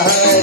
Hare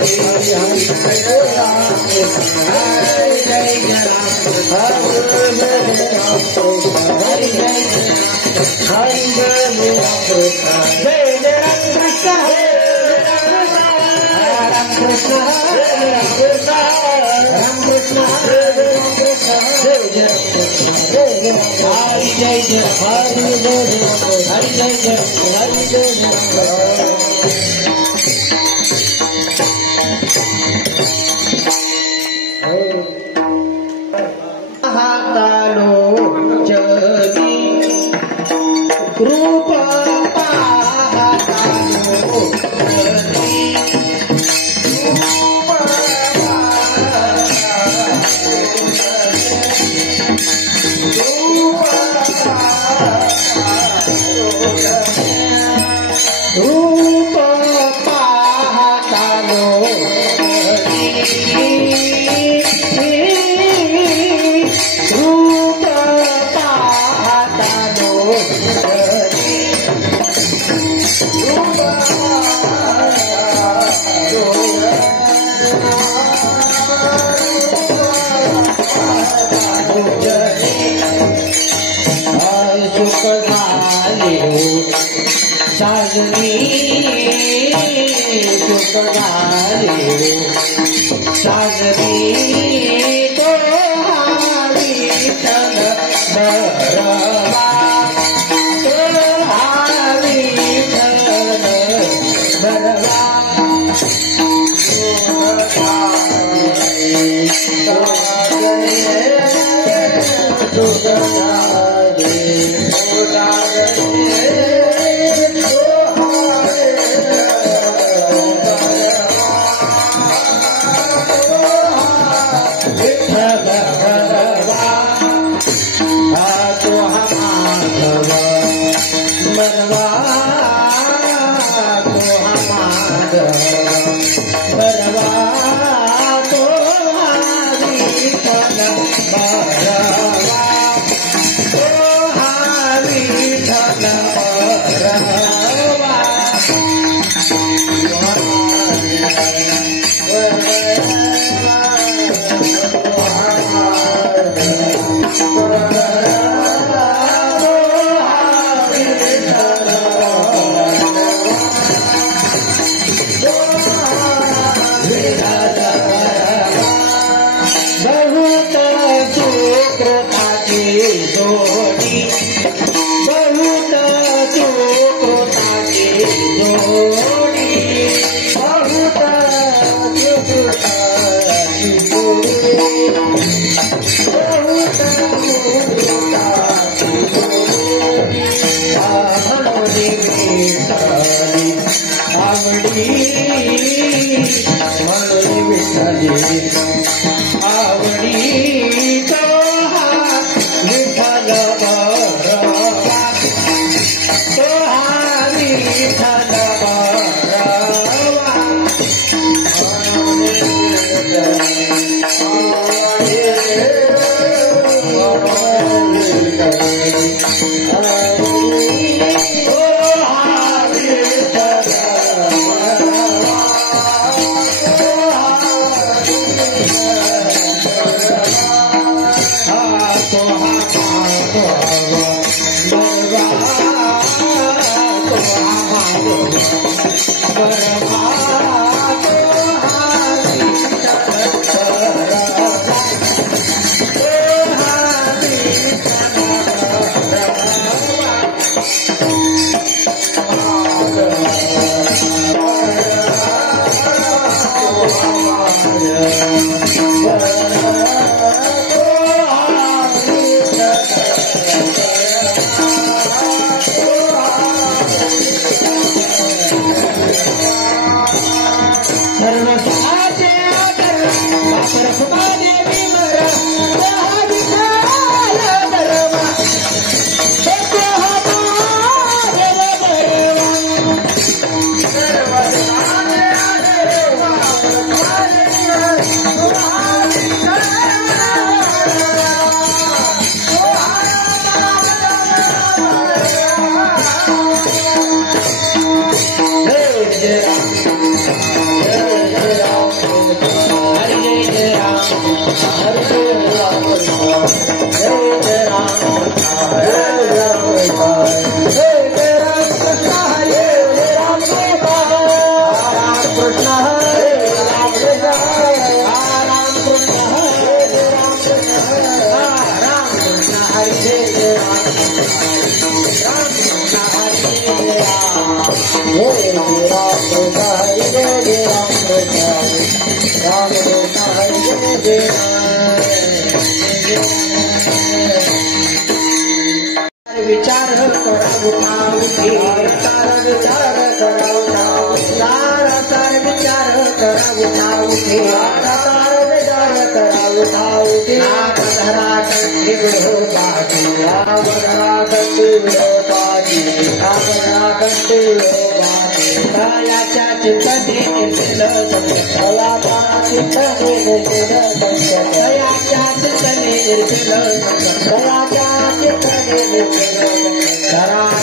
विचार करावं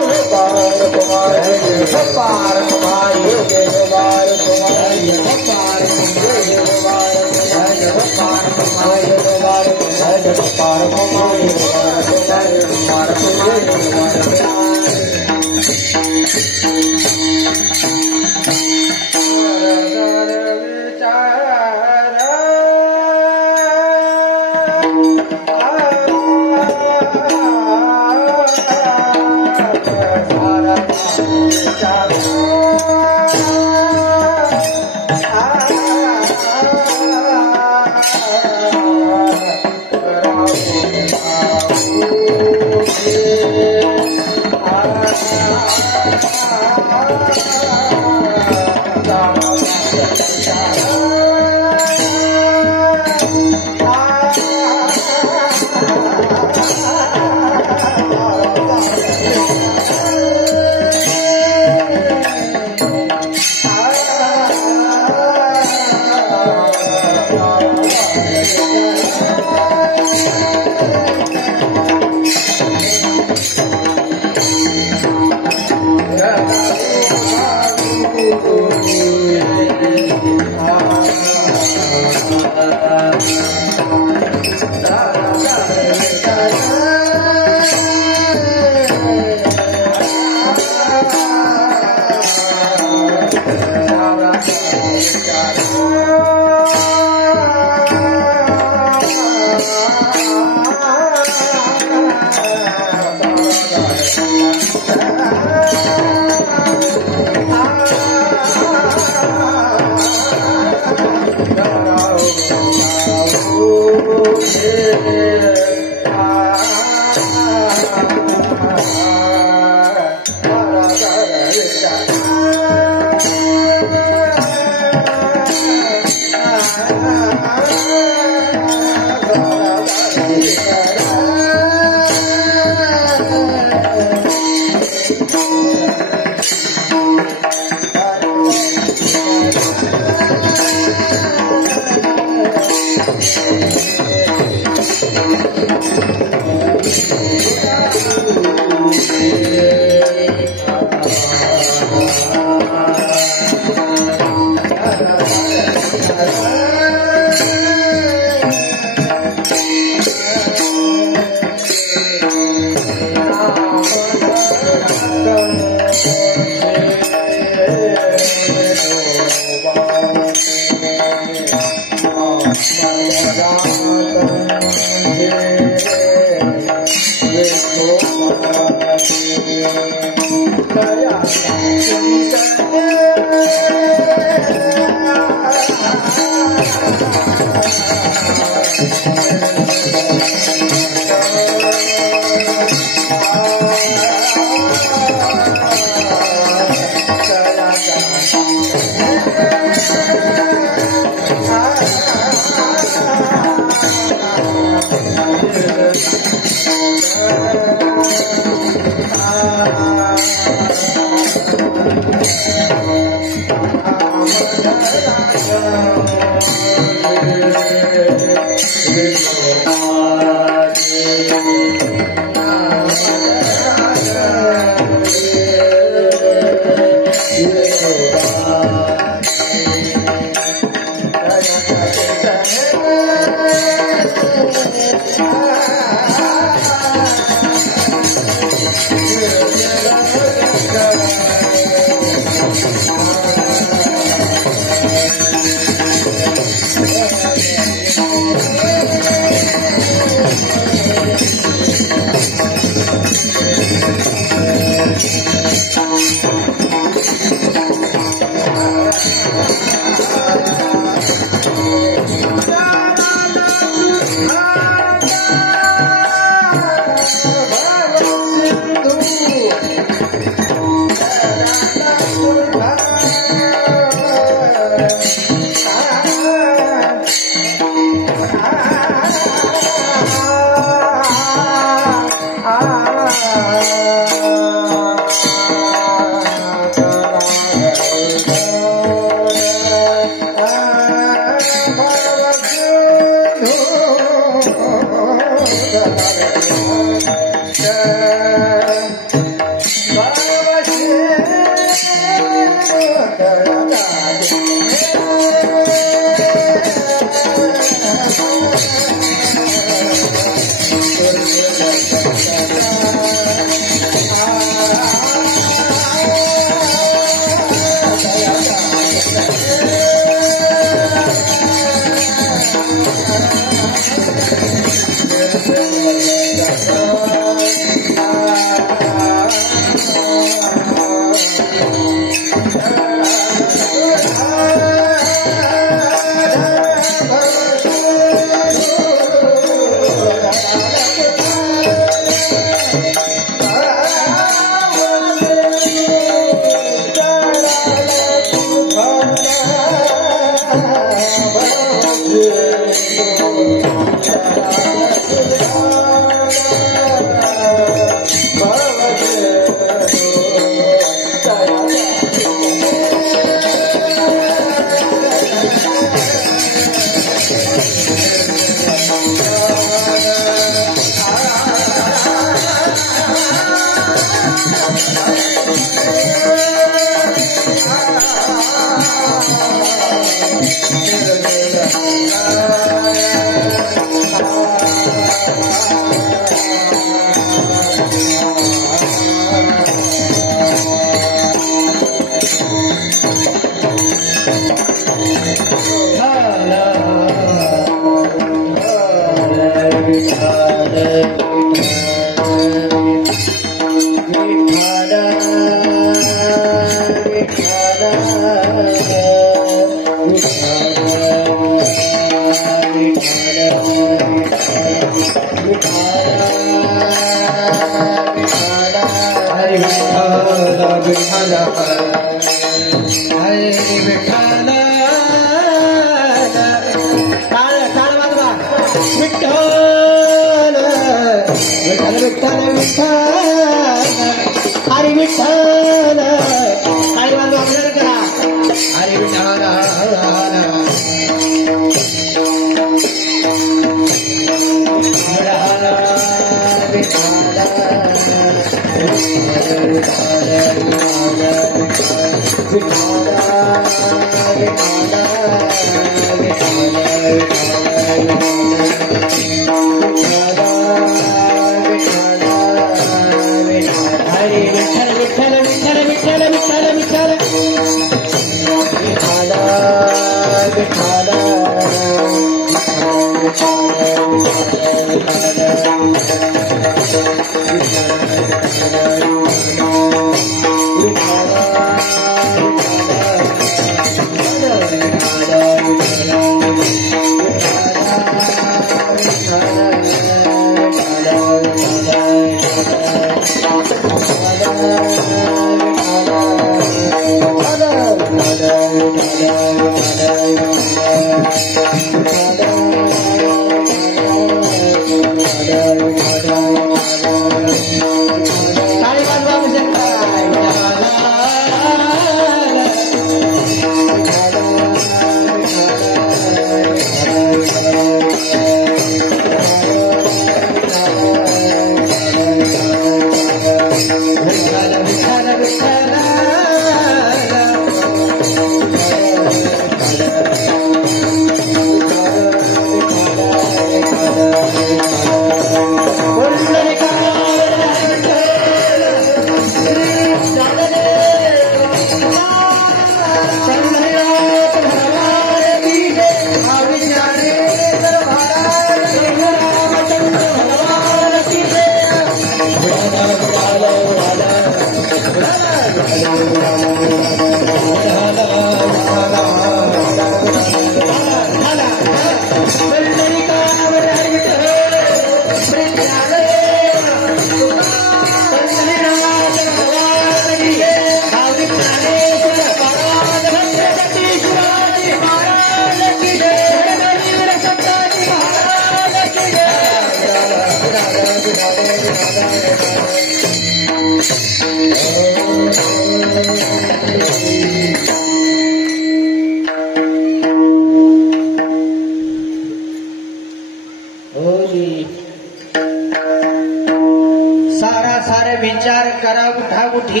विचार करा उठा उठी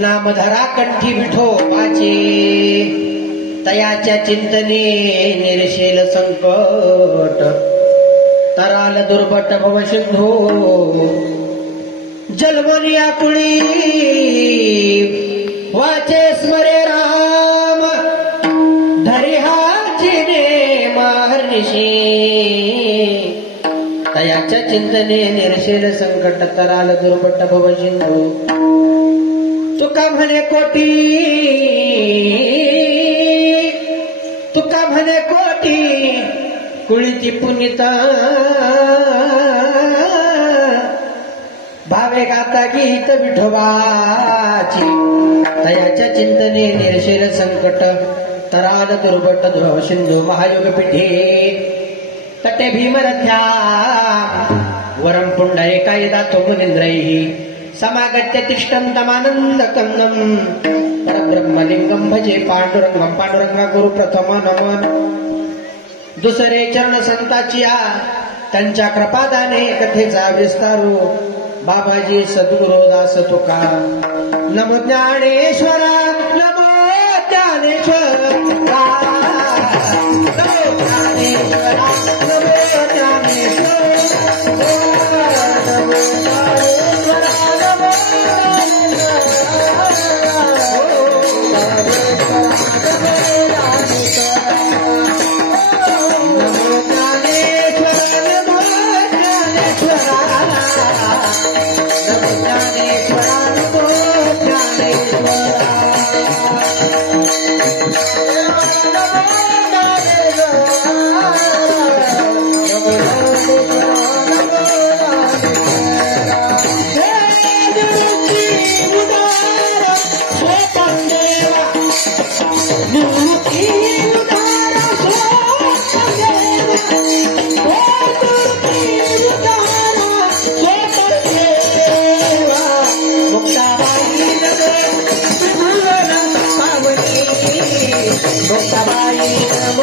नामधरा कंठी विठोबाचे तयाच्या चिंतने निरशेल संकट तराल दुर्बट भव सिंधू जलमनिया कुळी वाचे स्मरे राम धरिहाजीने महर्निशी तयाच्या चिंतने निरशेल संकट तराल दुर्बट भव सिंधू तुका म्हणे कोटी तुका म्हणे कोटी कुळीची पुनिता भावे गाता गीत विठोबाची तयाच्या चिंतने निरशेल संकट तराल दुर्बट ध्रुव सिंधू महायोग पिठे तटे भीमरथ्या वरम पुंडरीकायदा मुनिंद्रैः समागत्य तिष्ठं तमानंद कंदम परब्रह्मलिंगम भजे पांडुरंगम पांडुरंगा गुरु प्रथम नमन दुसरे चरण संताचिया त्यांच्या कृपादाने कथेचा विस्तारू बाबाजी सद्गुरु दास तुका नमो ज्ञानेश्वरा नमो ज्ञानेश्वरा नमो ज्ञानेश्वरा नमो ज्ञानेश्वरा Bye.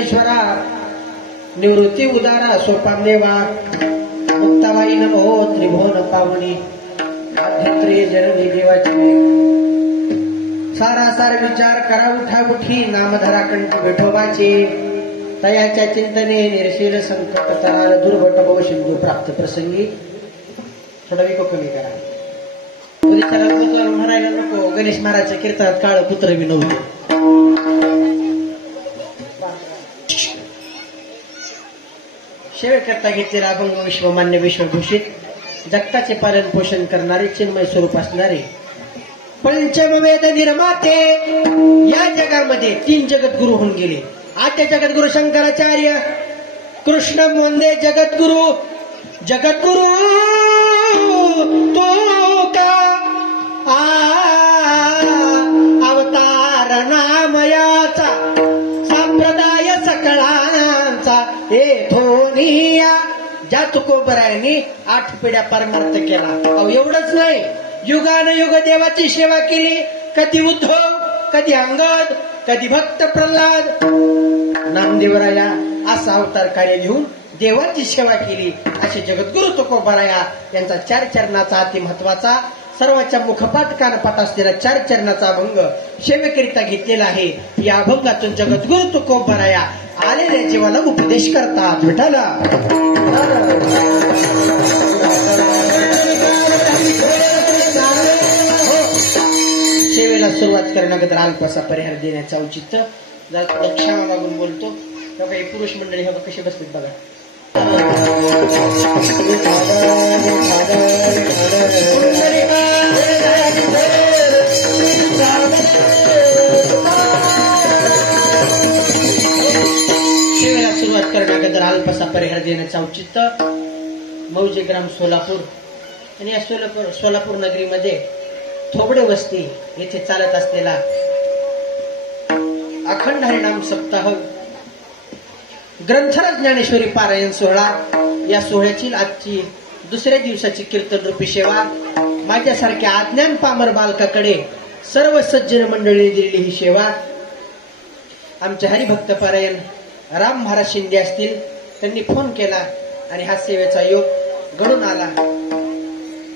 परमेश्वरा निवृत्ती उदारा सोपान देवा मुक्ताबाई नमो त्रिभुवन पावनी आद्यत्री जननी देवाची सारासार विचार करा उठा उठी नामधरा कंठ विठोबाची तयाच्या चिंतने निर्शील संकट तरार दुर्भट भव सिंधू प्राप्त प्रसंगी थोडा विको कमी करा. म्हणायला नको गणेश महाराजच्या कीर्तनात काळ पुत्र बी नव्हतं. सेवेकरता घेतलेला अभंग विश्वमान्य विश्वभूषित जगताचे पालन पोषण करणारे चिन्मय स्वरूप असणारे पंचमवेद निर्माते या जगामध्ये 3 जगद्गुरु होऊन गेले. आद्य जगद्गुरु शंकराचार्य, कृष्ण मोंदे जगद्गुरु तो का अवतार नामयाचा संप्रदाय सकळांचा एथोनिया ज्या तुकोबरायांनी 8 पिढ्या परमार्थ केला. एवढंच नाही, युगानुयुग देवाची सेवा केली. कधी उद्धव, कधी अंगद, कधी भक्त प्रल्हाद. नामदेवराया असा अवतार कार्य घेऊन देवाची सेवा केली. असे जगद्गुरु तुकोबराया यांचा 4 चरणाचा अति महत्वाचा सर्वांच्या मुखपाठ कानपाठ असलेला 4 चरणाचा अभंग सेवेकरिता घेतलेला आहे. या अभंगातून जगद्गुरु तुकोबराया आलेल्या जीवाला उपदेश करतात. विठाला सेवेला सुरुवात करण्याबद्दल अल्पसा परिहार देण्याचं औचित्य जरा थोडं क्षमा मागून बोलतो. काही पुरुष मंडळी हवं कसे बसतात बघा. सेवेला सुरुवात करण्याबद्दल अल्पसा परिहार देण्याचं औचित्य मौजे ग्राम सोलापूर आणि या सोलापूर नगरीमध्ये थोबडे वस्ती येथे चालत असलेला अखंड हरिनाम सप्ताह ग्रंथराज ज्ञानेश्वरी पारायण सोहळा या सोहळ्याची आजची 2ऱ्या दिवसाची कीर्तन रूपी सेवा माझ्यासारख्या अज्ञान पामर बालकाकडे सर्व सज्जन मंडळी दिलेली ही सेवा आमचे हरिभक्त पारायण राम महाराज शिंदे असतील. त्यांनी फोन केला आणि हा सेवेचा योग घडून आला.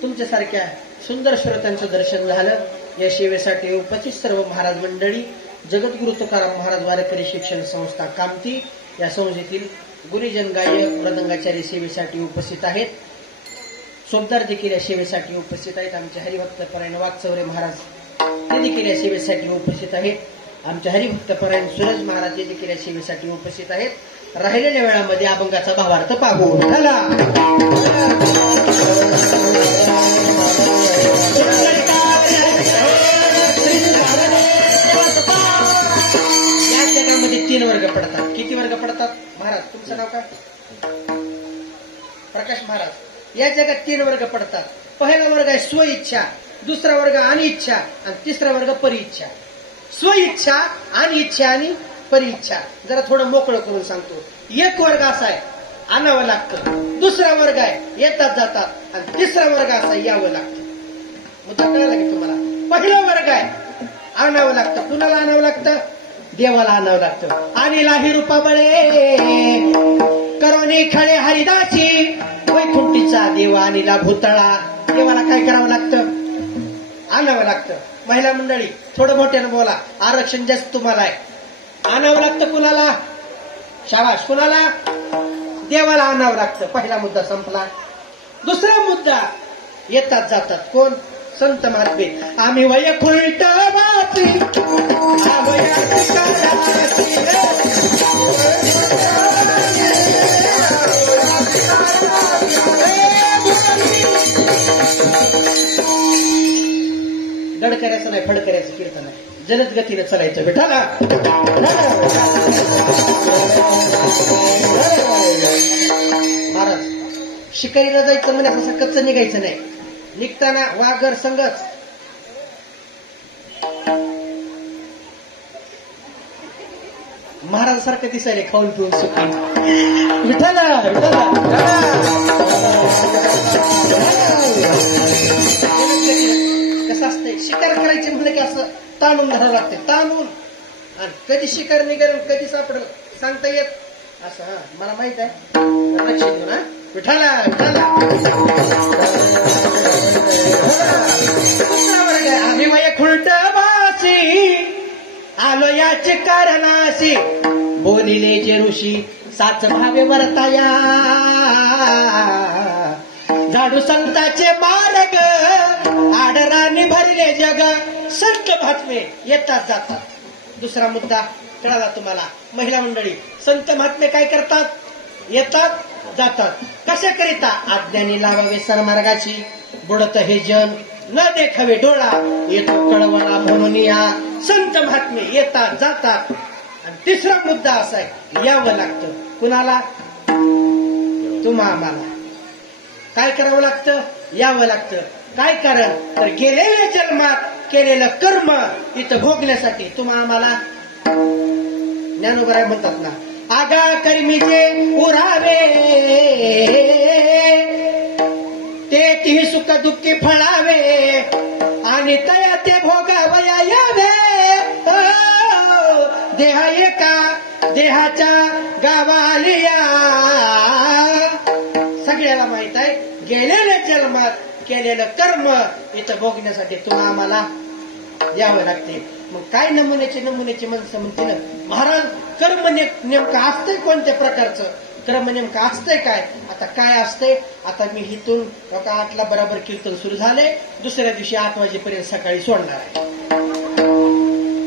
तुमच्यासारख्या सुंदर श्रोत्यांचं दर्शन झालं. या सेवेसाठी उपस्थित सर्व महाराज मंडळी जगद्गुरु तुकाराम महाराज वारकरी शिक्षण संस्था कामती या संस्थेतील गुरुजन गायक मृदंगाचार्य सेवेसाठी उपस्थित आहेत. सोबदार देखील या सेवेसाठी उपस्थित आहेत. आमचे हरिभक्त परायण वागचौरे महाराज ते देखील या सेवेसाठी उपस्थित आहेत. आमचे हरिभक्त परायण सूरज महाराज ते देखील या सेवेसाठी उपस्थित आहेत. राहिलेल्या वेळामध्ये अभंगाचा भावार्थ पाहू. या जगामध्ये 3 वर्ग पडतात. किती वर्ग पडतात महाराज? तुमचं नाव काय? प्रकाश महाराज. या जगात 3 वर्ग पडतात. पहिला वर्ग आहे स्वइच्छा, दुसरा वर्ग अनिच्छा आणि तिसरा वर्ग परिइच्छा. स्वइच्छा, अनिच्छा आणि परिइच्छा. जरा थोडं मोकळं करून सांगतो. एक वर्ग असा आहे आणावं लागतं, दुसरा वर्ग आहे येतात जातात आणि तिसरा वर्ग असा आहे यावं लागतं. मुद्दा कळाला की तुम्हाला? पहिला वर्ग आहे आणावं लागतं. कुणाला आणावं लागतं? देवाला आणावं लागतं. आणि लाही रूपा बळे करोनी खळे हरिदाची वैकुंठीचा देवा आणिला भूतळा. देवाला काय करावं लागतं? आणावं लागतं. महिला मंडळी थोडं मोठ्यानं बोला, आरक्षण जास्त तुम्हाला आहे. आणावं लागतं कुणाला? शाबाश. कुणाला? देवाला आणावं लागतं. पहिला मुद्दा संपला. दुसरा मुद्दा येतात जातात कोण? संत महात्मे. आम्ही वैकुंठ बापी दड करायचं नाही, फड करायचं कीर्तन आहे. जलद गतीने चालायचं. विठाला महाराज शिकारीला जायचं म्हणजे असं कच्चं निघायचं नाही. निघताना वाघर संगच. महाराजासारखं दिसायला खाऊन पिऊन सुखी. विठाला विठाला कसं असतंय? शिकार करायचे म्हणलं की असं ताणून धरावं लागते. ताणून. आणि कधी शिकार निघेल कधी सापडेल सांगता येत असं. हा मला माहित आहे. लक्ष देऊ ना. विठाला विठाला दुसरा वर्ग आम्ही वय खुलट भासी आलो याचे कारणाशी बोलिले जे ऋषी साच भावे वर्ताया झाडू संताचे मार्ग आडराने भरले जग संत महात्मे येतात जातात. दुसरा मुद्दा कळाला तुम्हाला. महिला मंडळी संत महात्मे काय करतात? येतात जातात. कसे करिता? आज्ञानी लावावे सरमार्गाची बुडत हे जन न देखावे डोळा येतो कळवळा म्हणून या संत महात्मे येतात जातात. आणि तिसरा मुद्दा असा आहे यावं लागतं. कुणाला? तुम्हा आम्हाला. काय करावं लागतं? यावं लागतं. काय कारण? तर गेलेल्या जन्मात केलेलं कर्म इथं भोगण्यासाठी तुम्हा आम्हाला. ज्ञानोबराय म्हणतात ना आगा कर्मीचे उरावे ते ती सुख दुःखी फळावे आणि तया ते भोगावया यावे देहा एका देहाच्या गावालिया. सगळ्याला माहित आहे गेलेल्या जन्मात केलेलं कर्म इथं भोगण्यासाठी तुम्हा आम्हाला यावं लागते. मग काय नमुन्याचे माणसं म्हणते ना महाराज कर्म नेमकं असतंय कोणत्या प्रकारचं? कर्म नेमकं असतंय काय? आता काय असतंय? आता मी इथून 8ला बरोबर कीर्तन सुरू झाले. दुसऱ्या दिवशी 8 वाजेपर्यंत सकाळी सोडणार आहे.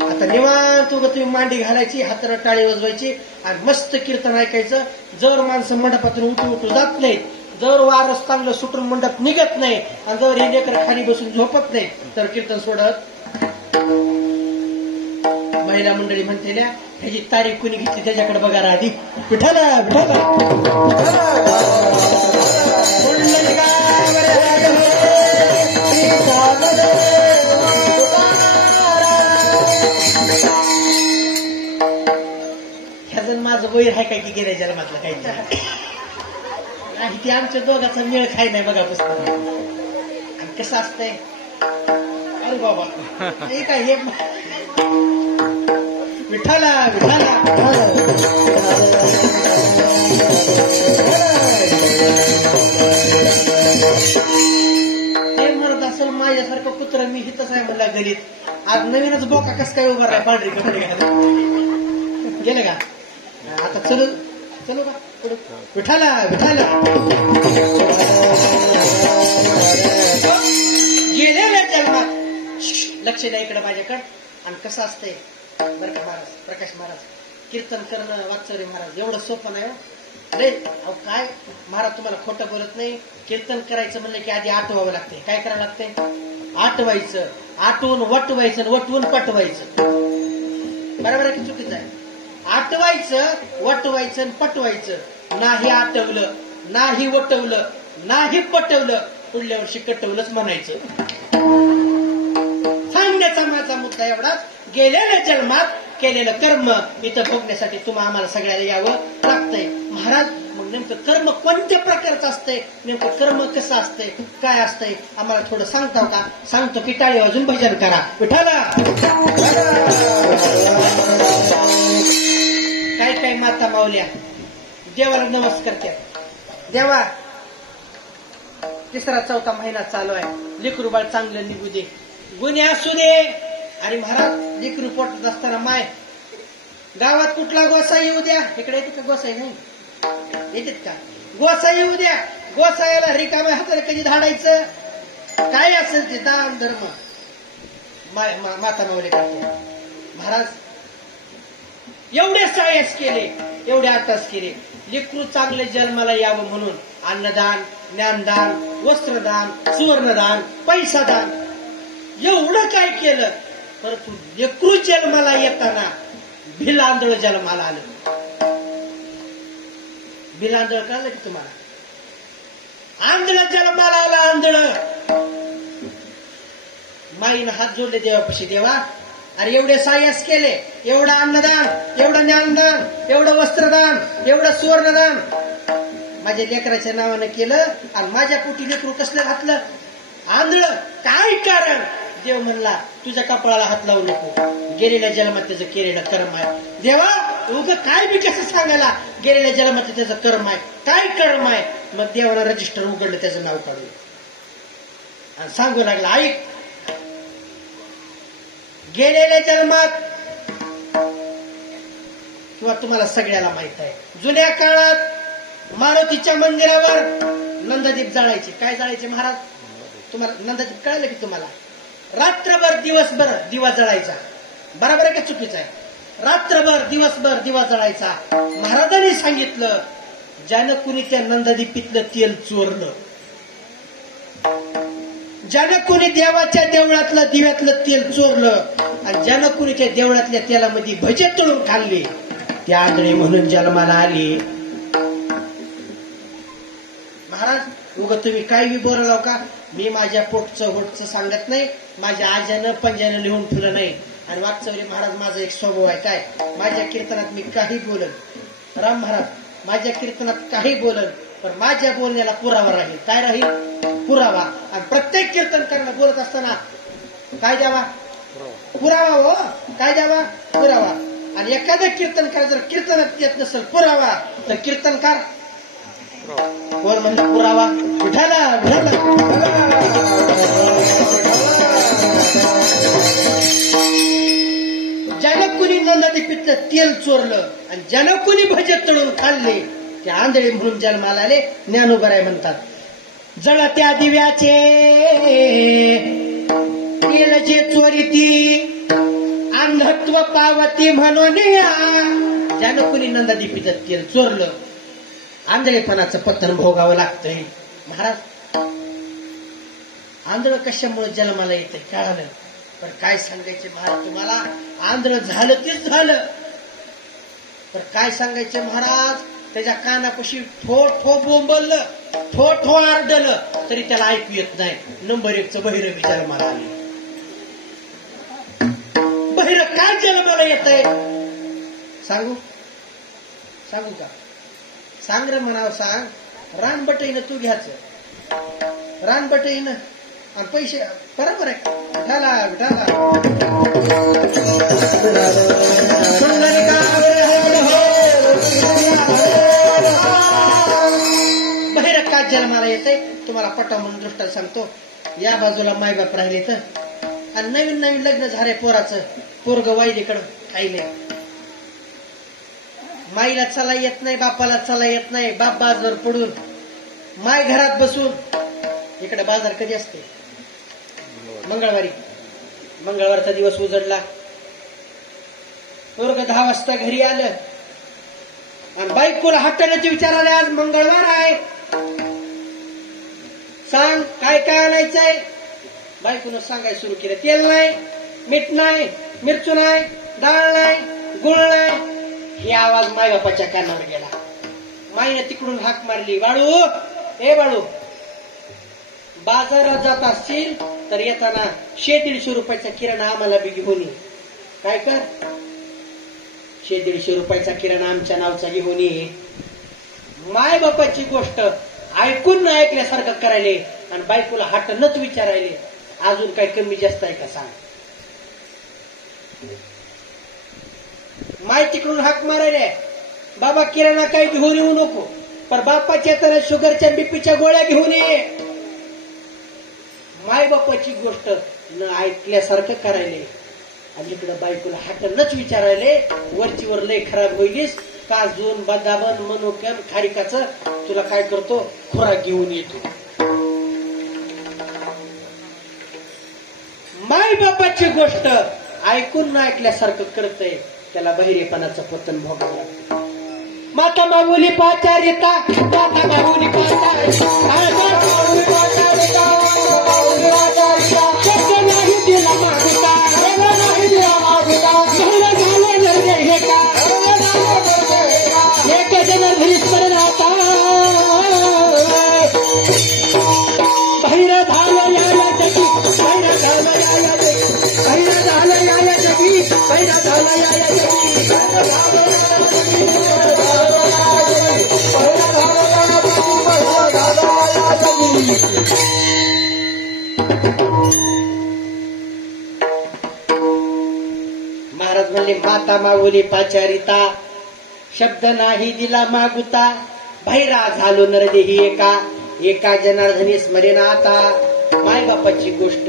आता निवांत तुम्ही मांडी घालायची हाताला टाळी वाजवायची आणि मस्त कीर्तन ऐकायचं. जर माणसं मंडपातून उठू जात नाहीत, जर वारस चांगलं सुटून मंडप निघत नाही आणि जर हे लेकर खाली बसून झोपत नाही तर कीर्तन सोडत. महिला मंडळी म्हणतेल्या ह्याची तारीख कुणी घेतली त्याच्याकडे बघा आधी. विठाला विठाला ह्याजण माझं वैर आहे काय की गेल्या जन्मातलं काही नाही. ते आमच्या दोघांचा मेळ खाय नाही बघा पुस्तक. आणि कसं असतंय अरे बाबा हे काय हे विठाला विठाला ते म्हणत असेल माझ्यासारखं कुत्र मी हितच आहे म्हणला गलीत. आज नवीनच बोका कस काय उभा राहा पांढरी कपडे घालून गेले का? आता चलू चलू का पुढे? विठाला विठाला गेलेल्या जन्मात लक्ष द्या इकडे माझ्याकडे. आणि कसं असतंय बरं का महाराज प्रकाश महाराज कीर्तन करणं वाचरे महाराज एवढं सोपं नाही. अरे अहो काय महाराज तुम्हाला खोटं बोलत नाही. कीर्तन करायचं म्हणलं की आधी आठवावं लागते. काय करावं लागतंय? आठवायचं. आठवून वटवायचं, वटवून पटवायचं. बरोबर आहे की चुकीचं आहे? आठवायचं, वटवायचं आणि पटवायचं. नाही आठवलं, नाही वटवलं, नाही पटवलं, पुढल्या वर्षी कटवलंच म्हणायचं. सांगण्याचा माझा मुद्दा एवढाच. गेलेल्या जन्मात केलेलं कर्म इथं भोगण्यासाठी तुम्हा आम्हाला सगळ्याला यावं लागतंय. महाराज मग नेमकं कर्म कोणत्या प्रकारचं असतंय? नेमकं कर्म कसं असतंय? काय असतंय? आम्हाला थोडं सांगताव का? सांगतो की टाळी वाजून भजन करा. विठाला काय काय माता मावल्या देवाला नमस्कार करतात. देवा 3रा-4था महिना चालू आहे. लेकरू बाळ चांगलं निघू दे, गुन्हे असू दे. आणि महाराज लेकरू पोटात असताना माय गावात कुठला गोसाई येऊ द्या. इकडे येते का गोसाई? नाही येतात का? गोसाई येऊ द्या. गोसाईला रिकाम्या हाताला कधी धाडायचं? काय असेल ते दान धर्म माता मावले करते. महाराज एवढे सायस केले, एवढे आताच केले. लेकरू चांगले जन्माला यावं म्हणून अन्नदान, ज्ञानदान, वस्त्रदान, सुवर्णदान, पैसादान एवढं काय केलं. परंतु लेकरू जन्माला येताना भिलांदळ जन्माला आलं. भिलांदळ कळलं की तुम्हाला? आंधळ जन्माला आला. आंधळ माईनं हात जोडले देवापाशी. देवा अरे एवढे सायस केले, एवढं अन्नदान, एवढं ज्ञानदान, एवढं वस्त्रदान, एवढं सुवर्णदान माझ्या लेकराच्या नावानं केलं आणि माझ्या पोटी लेकरू कसलं घातलं? आंधळ. काय कारण? देव म्हणला तुझ्या कपाळाला हात लावू नको. गेलेल्या जन्मात त्याचं केलेलं कर्म आहे. देवा उग काय बी कसं सांगायला गेलेल्या जन्माचं त्याचं कर्म आहे. काय कर्म आहे? मग देवाला रजिस्टर उघडलं त्याचं नाव काढून आणि सांगू लागला, ऐक, गेलेल्या जन्मात किंवा तुम्हाला सगळ्याला माहित आहे, जुन्या काळात मारुतीच्या मंदिरावर नंददीप जाळायचे. काय जाळायचे महाराज? तुम्हाला नंददीप कळालं की तुम्हाला? रात्रभर दिवसभर दिवा जळायचा. बरोबर आहे का चुकीचं आहे? रात्रभर दिवसभर दिवा जळायचा. महाराजांनी सांगितलं, ज्यानं कुणी त्या नंददीपीतलं तेल चोरलं, ज्यानं कुणी देवाच्या देवळातलं दिव्यातलं तेल चोरलं आणि ज्यानं कुणी त्या देवळातल्या तेलामध्ये भजे तळून खाल्ले, ते आंधळे म्हणून जन्माला आले. महाराज उगा तुम्ही काय बी बोलाव का? मी माझ्या पोटचं होटचं सांगत नाही, माझ्या आज्यानं पंजानं लिहून ठेवलं नाही. आणि वाकचौरे महाराज माझा एक स्वभाव आहे, काय माझ्या कीर्तनात मी काही बोलन, राम महाराज माझ्या कीर्तनात काही बोलन, पण माझ्या बोलण्याला पुरावा राहील. काय राहील? पुरावा. आणि प्रत्येक कीर्तनकाराला बोलत असताना काय द्यावा? पुरावा. हो, काय द्यावा? पुरावा. आणि एखादं कीर्तनकार जर कीर्तनात येत नसेल पुरावा, तर कीर्तनकार कोण म्हणलं पुरावा? उठाला ज्यानं कुणी नंददीपीतलं तेल चोरलं आणि ज्यानं कुणी भजे तळून खाल्ले, ते आंधळे म्हणून जन्माला आले. ज्ञानोबराय म्हणतात, जळत्या दिव्याचे तेल जे चोरीती अंधत्व पावती म्हणून, ज्यानं कुणी नंददीपीतलं तेल चोरलं आंधळेपणाचं पतन भोगावं लागतंय. महाराज आंधळ कशामुळे जन्माला येते कळालं, पण काय सांगायचे महाराज तुम्हाला? आंधळ झालं तेच झालं, तर काय सांगायचे महाराज? त्याच्या कानापाशी ठो ठो बोंबललं, ठो ठो आरडलं, तरी त्याला ऐकू येत नाही. नंबर 1चं बहिर बी जन्माला आले. बहिर काय जन्माला येत आहे? सांगू सांगू का? सांग रे म्हणावं, सांग. रानबटईनं तू घ्यायचं, रानबटईनं आणि पैसे बरोबर आहे. विठाला विठाला बहिरं का जन्माला येते तुम्हाला पटा म्हणून दृष्टाला सांगतो. या बाजूला मायबाप राहिले तर, आणि नवीन नवीन लग्न झाले पोराचं, पोरग वाईलीकडं खायले. माईला चला येत नाही, बापाला चला येत नाही. बाप बाजार पडून, माय घरात बसून. इकडे बाजार कधी असते? मंगळवारी. मंगळवारचा दिवस उजडला, पोरग 10 वाजता घरी आलं आणि बायकोला हट्टाण्याचे विचार आले, आज मंगळवार आहे, सांग काय काय आणायचंय. बायकोनं सांगायला सुरू केलं, तेल नाही, मीठ नाही, मिरचू नाही, डाळ नाही, गुळ नाही. हे आवाज मायबापाच्या कानावर गेला. माईने तिकडून हाक मारली, बाळू, ए बाळू, बाजारात जात असतील तर येताना 100-150 रुपयाचा किराणा आम्हाला बी घेऊन ये. काय कर? 100-150 रुपयाचा किराणा आमच्या नावचा घेऊन ये. माय बापाची गोष्ट ऐकून न ऐकल्यासारखं करायले आणि बायकोला हट्टनच विचारायले, अजून काही कमी जास्त आहे का सांग. माय तिकडून हाक मारायला, बाबा किराणा काही घेऊन येऊ नको, पण बापाच्या तर शुगरच्या बीपीच्या गोळ्या घेऊन ये. माय बापाची गोष्ट न ऐकल्यासारखं करायले आणि इकडं बायकोला हट्टनच विचारायले. वरची वर लय खराब होईलीस, काजून बदामन मनोक्यान खारिकाचं तुला काय करतो, खुराक घेऊन येतो. माय बापाची गोष्ट ऐकून न ऐकल्यासारखं करतय, त्याला बहिरेपणाचं पतन भोगावं लागतं. माता माऊली पाचारिता, माता माऊली पाचारिता, नाही दिला मागता, नाही दिला मागता, एक जण घरीच पडून आता बहिर झालं याला जगी, बहिर झालं याला जगी, बहिर झालं याला जगी, बहिर झालं याला जगी. महाराज म्हणले, माता माऊली पाचारिता, शब्द नाही दिला मागुता, भैरा झालो नरदेही एका जनार्दनी स्मरेना आता. मायबापाची गोष्ट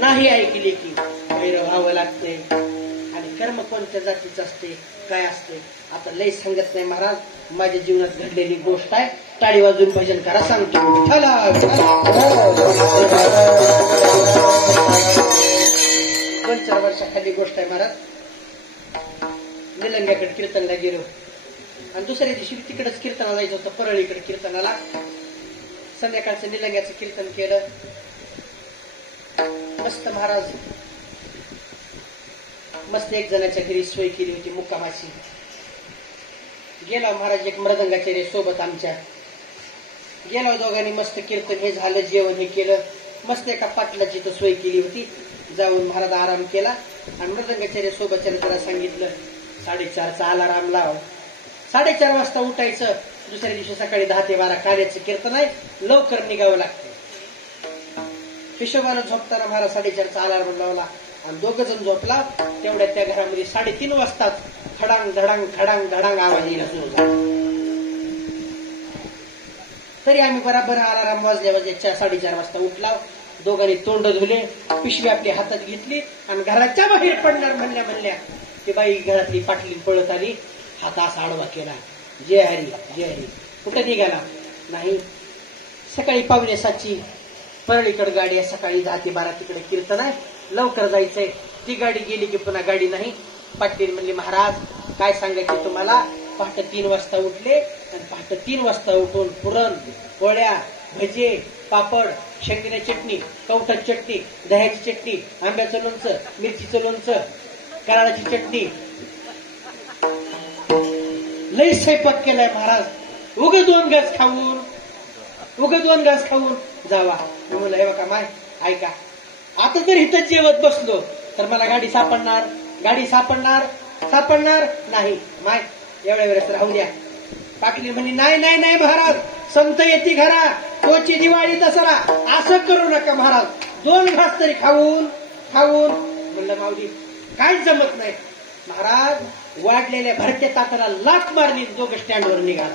नाही ऐकली की भैरव व्हावं लागते. आणि कर्म कोणत्या जातीचं असते, काय असते आता लय सांगत नाही महाराज. माझ्या जीवनात घडलेली गोष्ट आहे. टाळी वाजून भजन करा सांगतो. 2-4 वर्षाखाली गोष्ट आहे महाराज. निलंग्याकडे कीर्तनला गेलो आणि दुसऱ्या दिवशी तिकडेच कीर्तनाला जायचं होतं, परळीकडे कीर्तनाला. संध्याकाळचं निलंग्याचं कीर्तन केलं. मस्त महाराज, मस्त एक जणाच्या घरी सोय केली होती मुक्कामाची. गेला महाराज एक मृदंगाचे रे सोबत आमच्या. गेला दोघांनी, मस्त कीर्तन हे झालं, जेवण हे केलं. मस्त एका पाटलाची तर सोय केली होती. जाऊन महाराज आराम केला आणि मृदंगाचार्य सोबतच्या त्याला सांगितलं 4:30चा अलाराम लाव, 4:30 वाजता उठायचं. दुसऱ्या दिवशी सकाळी 10 ते 12 कार्याचं कीर्तन आहे, लवकर निघावं लागतं. हिशोबानं झोपताना महाराज 4:30चा अलाराम लावला आणि 2 जण झोपला. तेवढ्या त्या घरामध्ये 3:30 वाजताच खडांग धडांग खडांग धडांग आवाज येणं सुरू झाला. तरी आम्ही बराबर अलाराम वाजल्या 4:30 वाजता उठला. दोघांनी तोंड धुले, पिशवी आपली हातात घेतली आणि घराच्या बाहेर पडणार म्हणल्या की बाई घरातली पाटली पळत आली, हात असा आडवा केला. जय हरी जय हरी. कुठं निघाला नाही. सकाळी 6:45ची परळीकडे गाडी आहे. सकाळी 10 ते 12 तिकडे कीर्तन आहे, लवकर जायचंय. ती गाडी गेली की पुन्हा गाडी नाही. पाटील म्हणले महाराज काय सांगायचे तुम्हाला, पहाटे 3 वाजता उठले आणि पहाटे 3 वाजता उठून पुरण पोळ्या भजे पापड शेंगदाण्याची चटणी कवठाची चटणी दह्याची चटणी आंब्याचं लोणचं मिरचीचं लोणचं कराळाची चटणी लई स्वयंपाक केलाय महाराज. उगे 2 घास खाऊन जावा. मी म्हणलं हे बघा माय ऐका, आता जर इथं जेवत बसलो तर मला गाडी सापडणार नाही. माय एवढ्या वेळेस राहू द्या. पाटली म्हणे नाही महाराज, संत येते घरा, तोची दिवाळी दसरा, असं करू नका महाराज. 2 घास तरी खाऊन म्हणलं माऊली काहीच जमत नाही. महाराज वाढलेल्या भरत्या ताटाला लाथ मारली. दोघं स्टँडवर निघाला.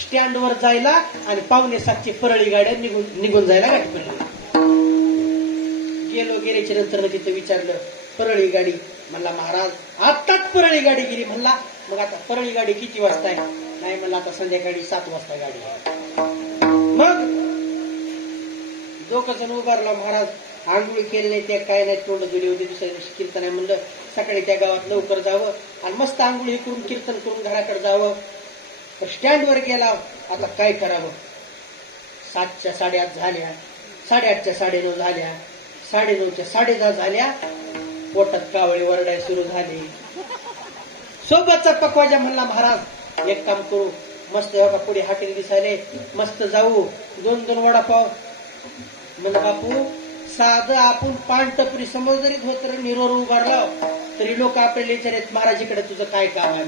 स्टँडवर जायला आणि 6:45ची परळी गाड्या निघून जायला गाडी पडली. गेल्याच्या नंतर तिथं विचारलं परळी गाडी. म्हणला महाराज आत्ताच परळी गाडी गेली. म्हणला मग आता परळी गाडी किती वाजता आहे? नाही म्हणला आता संध्याकाळी 7 वाजता गाडी आहे. मग 2 जण उभारला. महाराज आंघोळी केली नाही, त्या काय नाही, तोंड धुली होती. दुसऱ्या दिवशी कीर्तन आहे म्हणलं सकाळी त्या गावात लवकर जावं आणि मस्त आंघोळी करून कीर्तन करून घराकडे जावं. स्टँडवर गेला. आता काय करावं? 7च्या 8:30 झाल्या, 8:30च्या 9:30 झाल्या, 9:30च्या 10:30 झाल्या. पोटात कावळे वरडाय सुरू झाले. सोबतचा पकवाजा म्हणला महाराज एक काम करू, मस्त पुढे हॉटेल दिसायले, मस्त जाऊ 2 वडापाव. म्हणलं बापू साधं आपण पान टपरी समोर जरी धोतर निरोर उभारला तरी लोक आपल्याला विचारत महाराज इकडे तुझं काय काम आहे.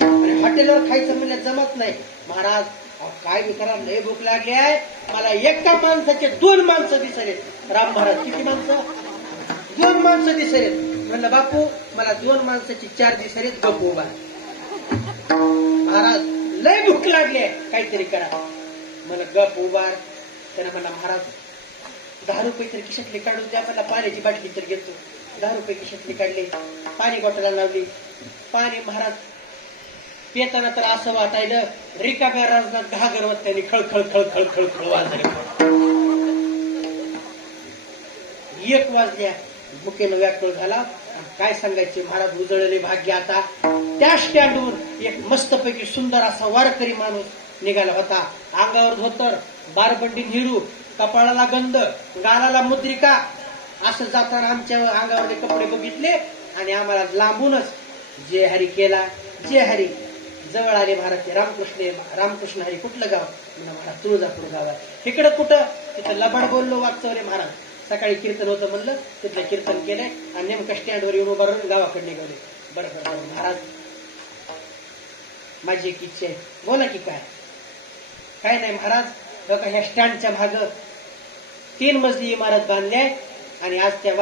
आणि हॉटेलवर खायचं म्हणजे जमत नाही. महाराज काय विचारा, लय भूक लागली आहे मला. एका माणसाचे 2 माणसं दिसायले. राम महाराज किती माणसं? 2 माणसं दिसायले. म्हणलं बापू मला 2 माणसाची 4 दिसायले. गप उभा. महाराज लय भूक लागली आहे, काहीतरी करा. मला गप उभार. त्यानं म्हणला महाराज 10 रुपये तरी खिशातले काढून द्या मला, पाण्याची बाटली तर घेतो. 10 रुपये खिशातले काढले, पाणी बॉटलला लावली. पाणी महाराज पेताना तर असं वाटायलं रिकाम्या राजनात घागरवत त्यांनी खळखळ वाजले. 1 वाजल्या. भुकेनं व्याकुळ झाला. काय सांगायचे महाराज उजळले भाग्य. आता त्या स्टँडवर एक मस्तपैकी सुंदर असा वारकरी माणूस निघाला होता. अंगावर धोतर, बारबंडी निरू, कपाळाला गंध, गालाला मुद्रिका. असं जाताना आमच्या अंगावरले कपडे बघितले आणि आम्हाला लांबूनच जय हरी केला. जय हरी. जवळ आले महाराज. रामकृष्ण हरी. कुठलं गाव? म्हणा महाराज तुळजापूर गाव आहे. इकडं कुठं? तिथं लबाड बोललो वाचवले महाराज. सकाळी कीर्तन होतं म्हणलं, तिथलं कीर्तन केलंय आणि नेमकं स्टँडवर येऊन उभा राहून गावाकडे निघाले. बरं महाराज माझी एक इच्छा आहे. बोला की काय नाही महाराज. बघा ह्या स्टँडच्या भाग 3 मजली इमारत बांधली आहे आणि आज त्या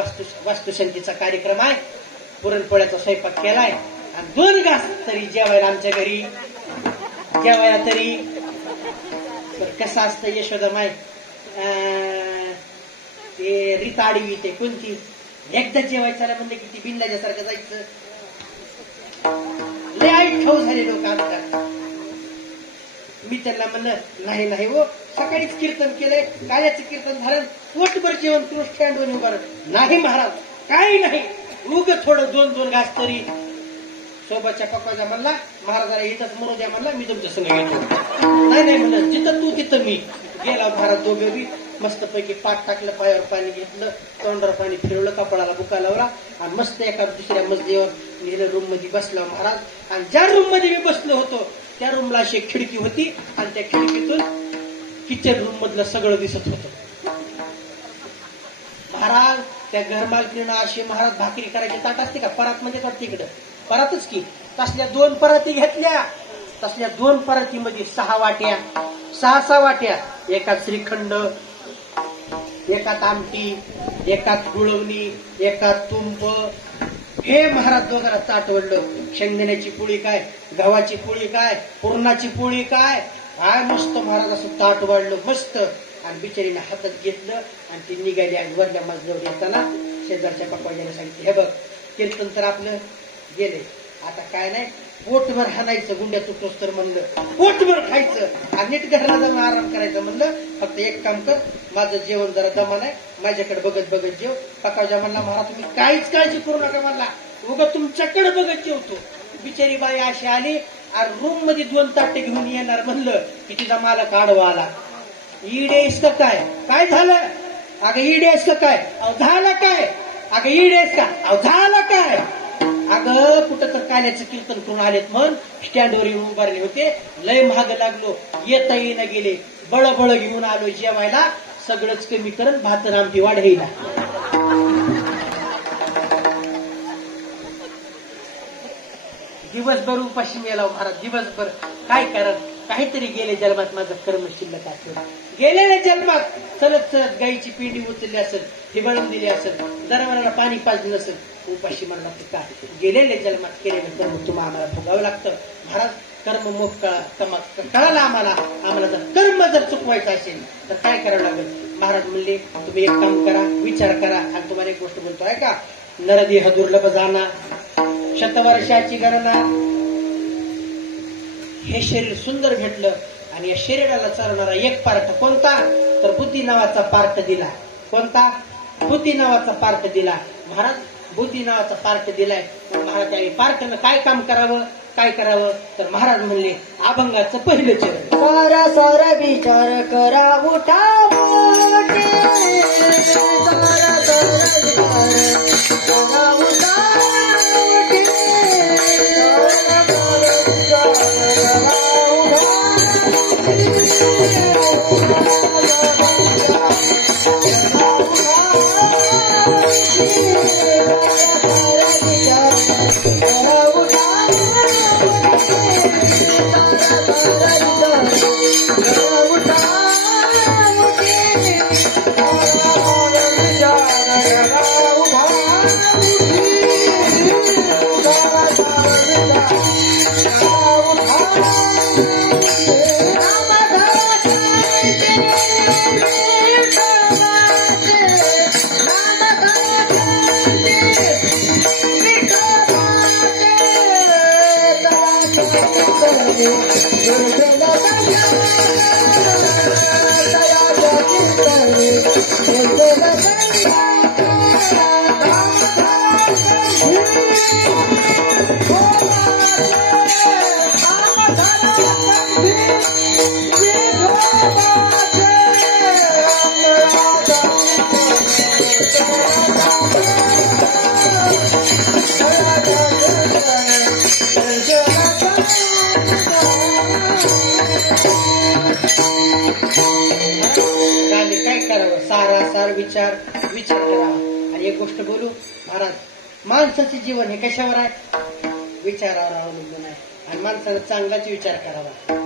वास्तुशांतीचा कार्यक्रम आहे. पुरणपोळ्याचा स्वयंपाक केलाय. आणि 2 घास तरी जेवायला आमच्या घरी जेवायला तरी. कसं असतं यशोदा माय ते रीत आडवी ते कोणती एकदा जेवायचं म्हणलं की ती बिंदाच्यासारखं जायचं. लय आई ठाऊ झाले लोक आजकाल. मी त्यांना म्हणलं नाही नाही हो सकाळीच कीर्तन केलंय काल्याचं कीर्तन झालं पोटभर जेवण तुला स्टँडवर उभं नाही महाराज काही नाही उग थोडं 2-2 घास तरी. सोबतच्या पप्पाचा म्हणला महाराजाला इथंच मरू द्या म्हणला मी तुमच्या संग येतो. नाही नाही म्हणलं जिथं तू तिथं मी. गेला महाराज दोघे बी मस्तपैकी पाठ टाकलं पायावर पाणी घेतलं तोंडावर पाणी फिरवलं कपाळाला बुका लावला आणि मस्त एका दुसऱ्या मजलीवर गेलं रूम मध्ये बसला महाराज. आणि ज्या रूम मध्ये मी बसलो होतो त्या रूमला अशी एक खिडकी होती आणि त्या खिडकीतून किचन रूम मधलं सगळं दिसत होतं. महाराज त्या घरमालकीनं अशी महाराज भाकरी करायची ताट असते का परात म्हणजे वाटते इकडं परातच की तसल्या 2 पराती घेतल्या. तसल्या 2 परातीमध्ये 6 वाट्या 6 वाट्या एकात श्रीखंड एकात आमटी एकात गुळवणी एकात तुंप. हे महाराज दोघांना ताट वडलं. शेंगदाण्याची पोळी काय गव्हाची पोळी काय पुरणाची पोळी काय काय मस्त महाराज असं ताट वाढलं मस्त. आणि बिचारीने हातात घेतलं आणि ती निघाली. आणि वरल्या मजल्यावर येताना शेजारच्या पप्पाजीने सांगितलं हे बघ कीर्तन तर आपलं गेले आता काय नाही पोटभर हाणायचं गुंड्या तुटोस तर म्हणलं पोटभर खायचं आणि नीट घरला जाऊन आराम करायचं म्हणलं. फक्त एक काम कर माझं जेवण जरा दमा नाही माझ्याकडे बघत बघत जेव. पकावजा म्हणला महाराज तुम्ही काहीच काळजी करू नका म्हणला उगा तुमच्याकडे बघत जेवतो. बिचारी बाई अशी आली आणि रूम मध्ये 2 ताटे घेऊन येणार म्हणलं की तिचा मालक आडवा आला. ईडेस का काय काय झालं अगं ईडेस का काय अहो झालं काय अगं ईडेस का अहो झालं काय अगं कुठं तर काल्याचं कीर्तन करून आलेत म्हण स्टँडवर येऊन उभारले होते लय महाग लागलो येता येईना गेले बळबळ घेऊन आलो जेवायला सगळंच कमी करून भात आमटी वाढायला. दिवसभर उपाशी मेला महाराज दिवसभर काय करत काहीतरी गेले जन्मात माझं कर्म शिल्लक असेल. गेलेल्या जन्मात चलत चलत गाईची पिंडी उचलली असेल हिबळून दिली असेल जनावरांना पाणी पाजलं नसेल उपाशी म्हणला की काय गेलेल्या जन्मात केलेलं कर्म तुम्हाला आम्हाला भोगावं लागतं. महाराज कर्म मोक्ष कळाला आम्हाला जर कर्म जर चुकवायचं असेल तर काय करावं लागेल. महाराज म्हणले तुम्ही एक काम करा विचार करा. आणि तुम्हाला एक गोष्ट बोलतो आहे का नरदेह दुर्लभ जाणा शतवर्षाची गणना. हे शरीर सुंदर भेटलं आणि या शरीराला चालवणारा एक पार्ट कोणता तर बुद्धी नावाचा पार्ट दिला. कोणता बुद्धी नावाचा पार्ट दिला. महाराज बुद्धी नावाचा पार्ट दिलाय. महाराज या पार्टनं काय काम करावं काय करावं तर महाराज म्हणले अभंगाचं पहिलं चरण सारा सारा विचार करा उठा मोठे सारा सारा विचार करा उठा मोठे विचार करावा. आणि एक गोष्ट बोलू महाराज माणसाचे जीवन हे कशावर आहे विचारावर अवलंबून आहे. आणि माणसानं चांगलाच विचार करावा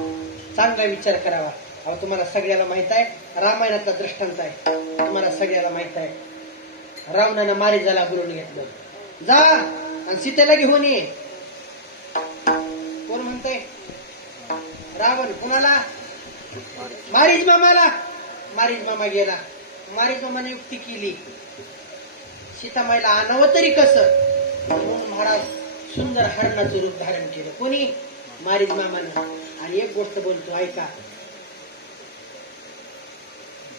चांगला विचार करावा. अहो तुम्हाला सगळ्याला माहित आहे रामायणातला दृष्टांत आहे तुम्हाला सगळ्याला माहित आहे. रावणानं मारीजाला बोलून घेतलं जा आणि सीतेला घेऊन ये. रावण कुणाला? मारीच मामाला. मारीच मामा गेला. मारीच मामाने युक्ती केली, सीतामाईला आणावं तरी कसं, म्हणून महाराज सुंदर हरणाचं रूप धारण केलं. कोणी? मारीच मामानं. आणि एक गोष्ट बोलतो ऐका,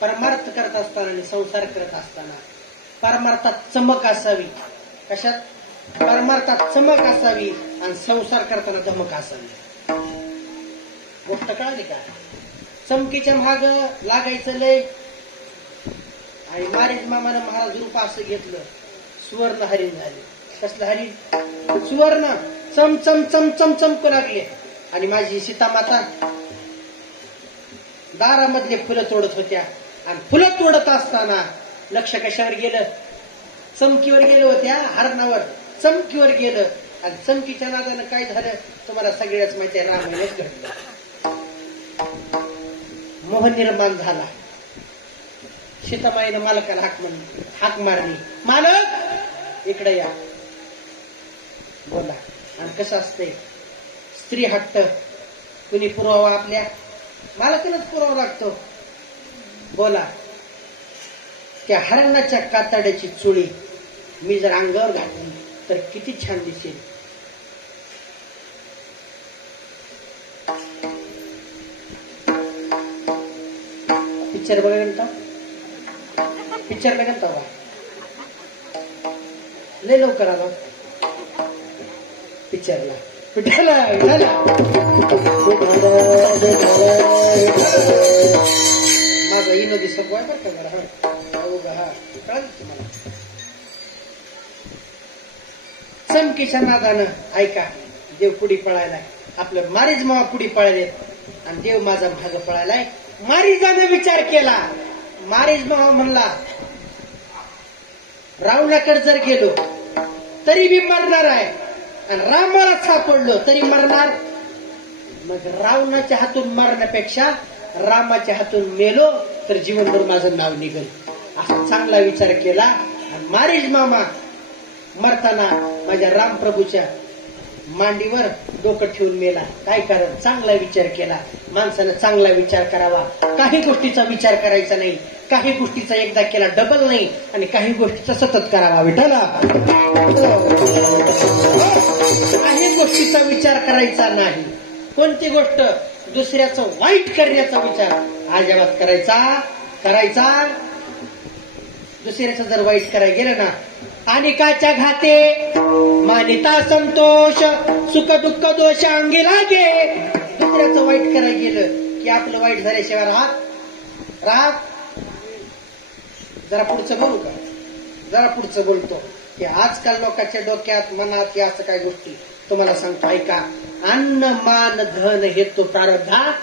परमार्थ करत असताना आणि संसार करत असताना परमार्थात चमक असावी. कशात? परमार्थात चमक असावी आणि संसार करताना धमक असावी. गोष्ट कळाली का? चमकीच्या माग लागायचं लय. आणि मारीच मामानं महाराज रूप असं घेतलं, सुवर्ण हरिण झाले. कसलं हरिण? सुवर्ण. चम चम चम चम चमकू लागले. आणि माझी सीतामाता दारामधले फुलं तोडत होत्या. आणि फुलं तोडत असताना लक्ष कशावर गेलं? चमकीवर गेलं होत्या, हरणावर चमकीवर गेलं. आणि चमकीच्या नादानं काय झालं तुम्हाला सगळ्याच माहिती आहे, रामायणच घडलं. मोह निर्माण झाला. सीतामाईनं मालकाला हाक मारली, मालक इकडे या. बोला. आणि कसं असतंय, स्त्री हट्ट कुणी पुरवावा? आपल्या मालकालाच पुरावा लागतो. बोला. त्या हरणाच्या कातड्याची चुळी मी जर अंगावर घातली तर किती छान दिसेल. पिक्चर बघा म्हणता, पिक्चर बघा बा लय लवकर आला पिक्चरला. माझा विनोदी सगवाय बरं का जरा. हा कळलं तुम्हाला? चमकीच्या नादानं ऐका, देव पुढे पळायलाय. आपलं मारीच मामा पुढे पळाले आणि देव माझा भाग पळायलाय. मारीजानं विचार केला. मारीच मामा म्हणला, रावणाकडे जर गेलो तरी मी मरणार आहे आणि रामाला सापडलो तरी मरणार. मग रावणाच्या हातून मरण्यापेक्षा रामाच्या हातून मेलो तर जीवनभर माझं नाव निघेल. असा चांगला विचार केला. आणि मारीच मामा मरताना माझ्या रामप्रभूच्या मांडीवर डोकं ठेवून मेला. काय कारण? चांगला विचार केला. माणसानं चांगला विचार करावा. काही गोष्टीचा विचार करायचा नाही. काही गोष्टीचा एकदा केला डबल नाही आणि काही गोष्टीचा सतत करावा. विठ्ठला, काही गोष्टीचा विचार करायचा नाही. कोणती गोष्ट? दुसऱ्याचं वाईट करण्याचा विचार अजिबात करायचा. दुसऱ्याचं जर वाईट करायला गेलं ना, अनेकाच्या घाते मानिता संतोष, सुख दुःख दोष अंगी लागे. दुसऱ्याचं वाईट करायला गेलं की आपलं वाईट झाल्याशिवाय राहत. जरा पुढचं बोलू का? जरा पुढचं बोलतो की आजकाल लोकांच्या डोक्यात मनात या असं काय गोष्टी तुम्हाला सांगतो ऐका. अन्न मान धन हे तो प्रारब्धात.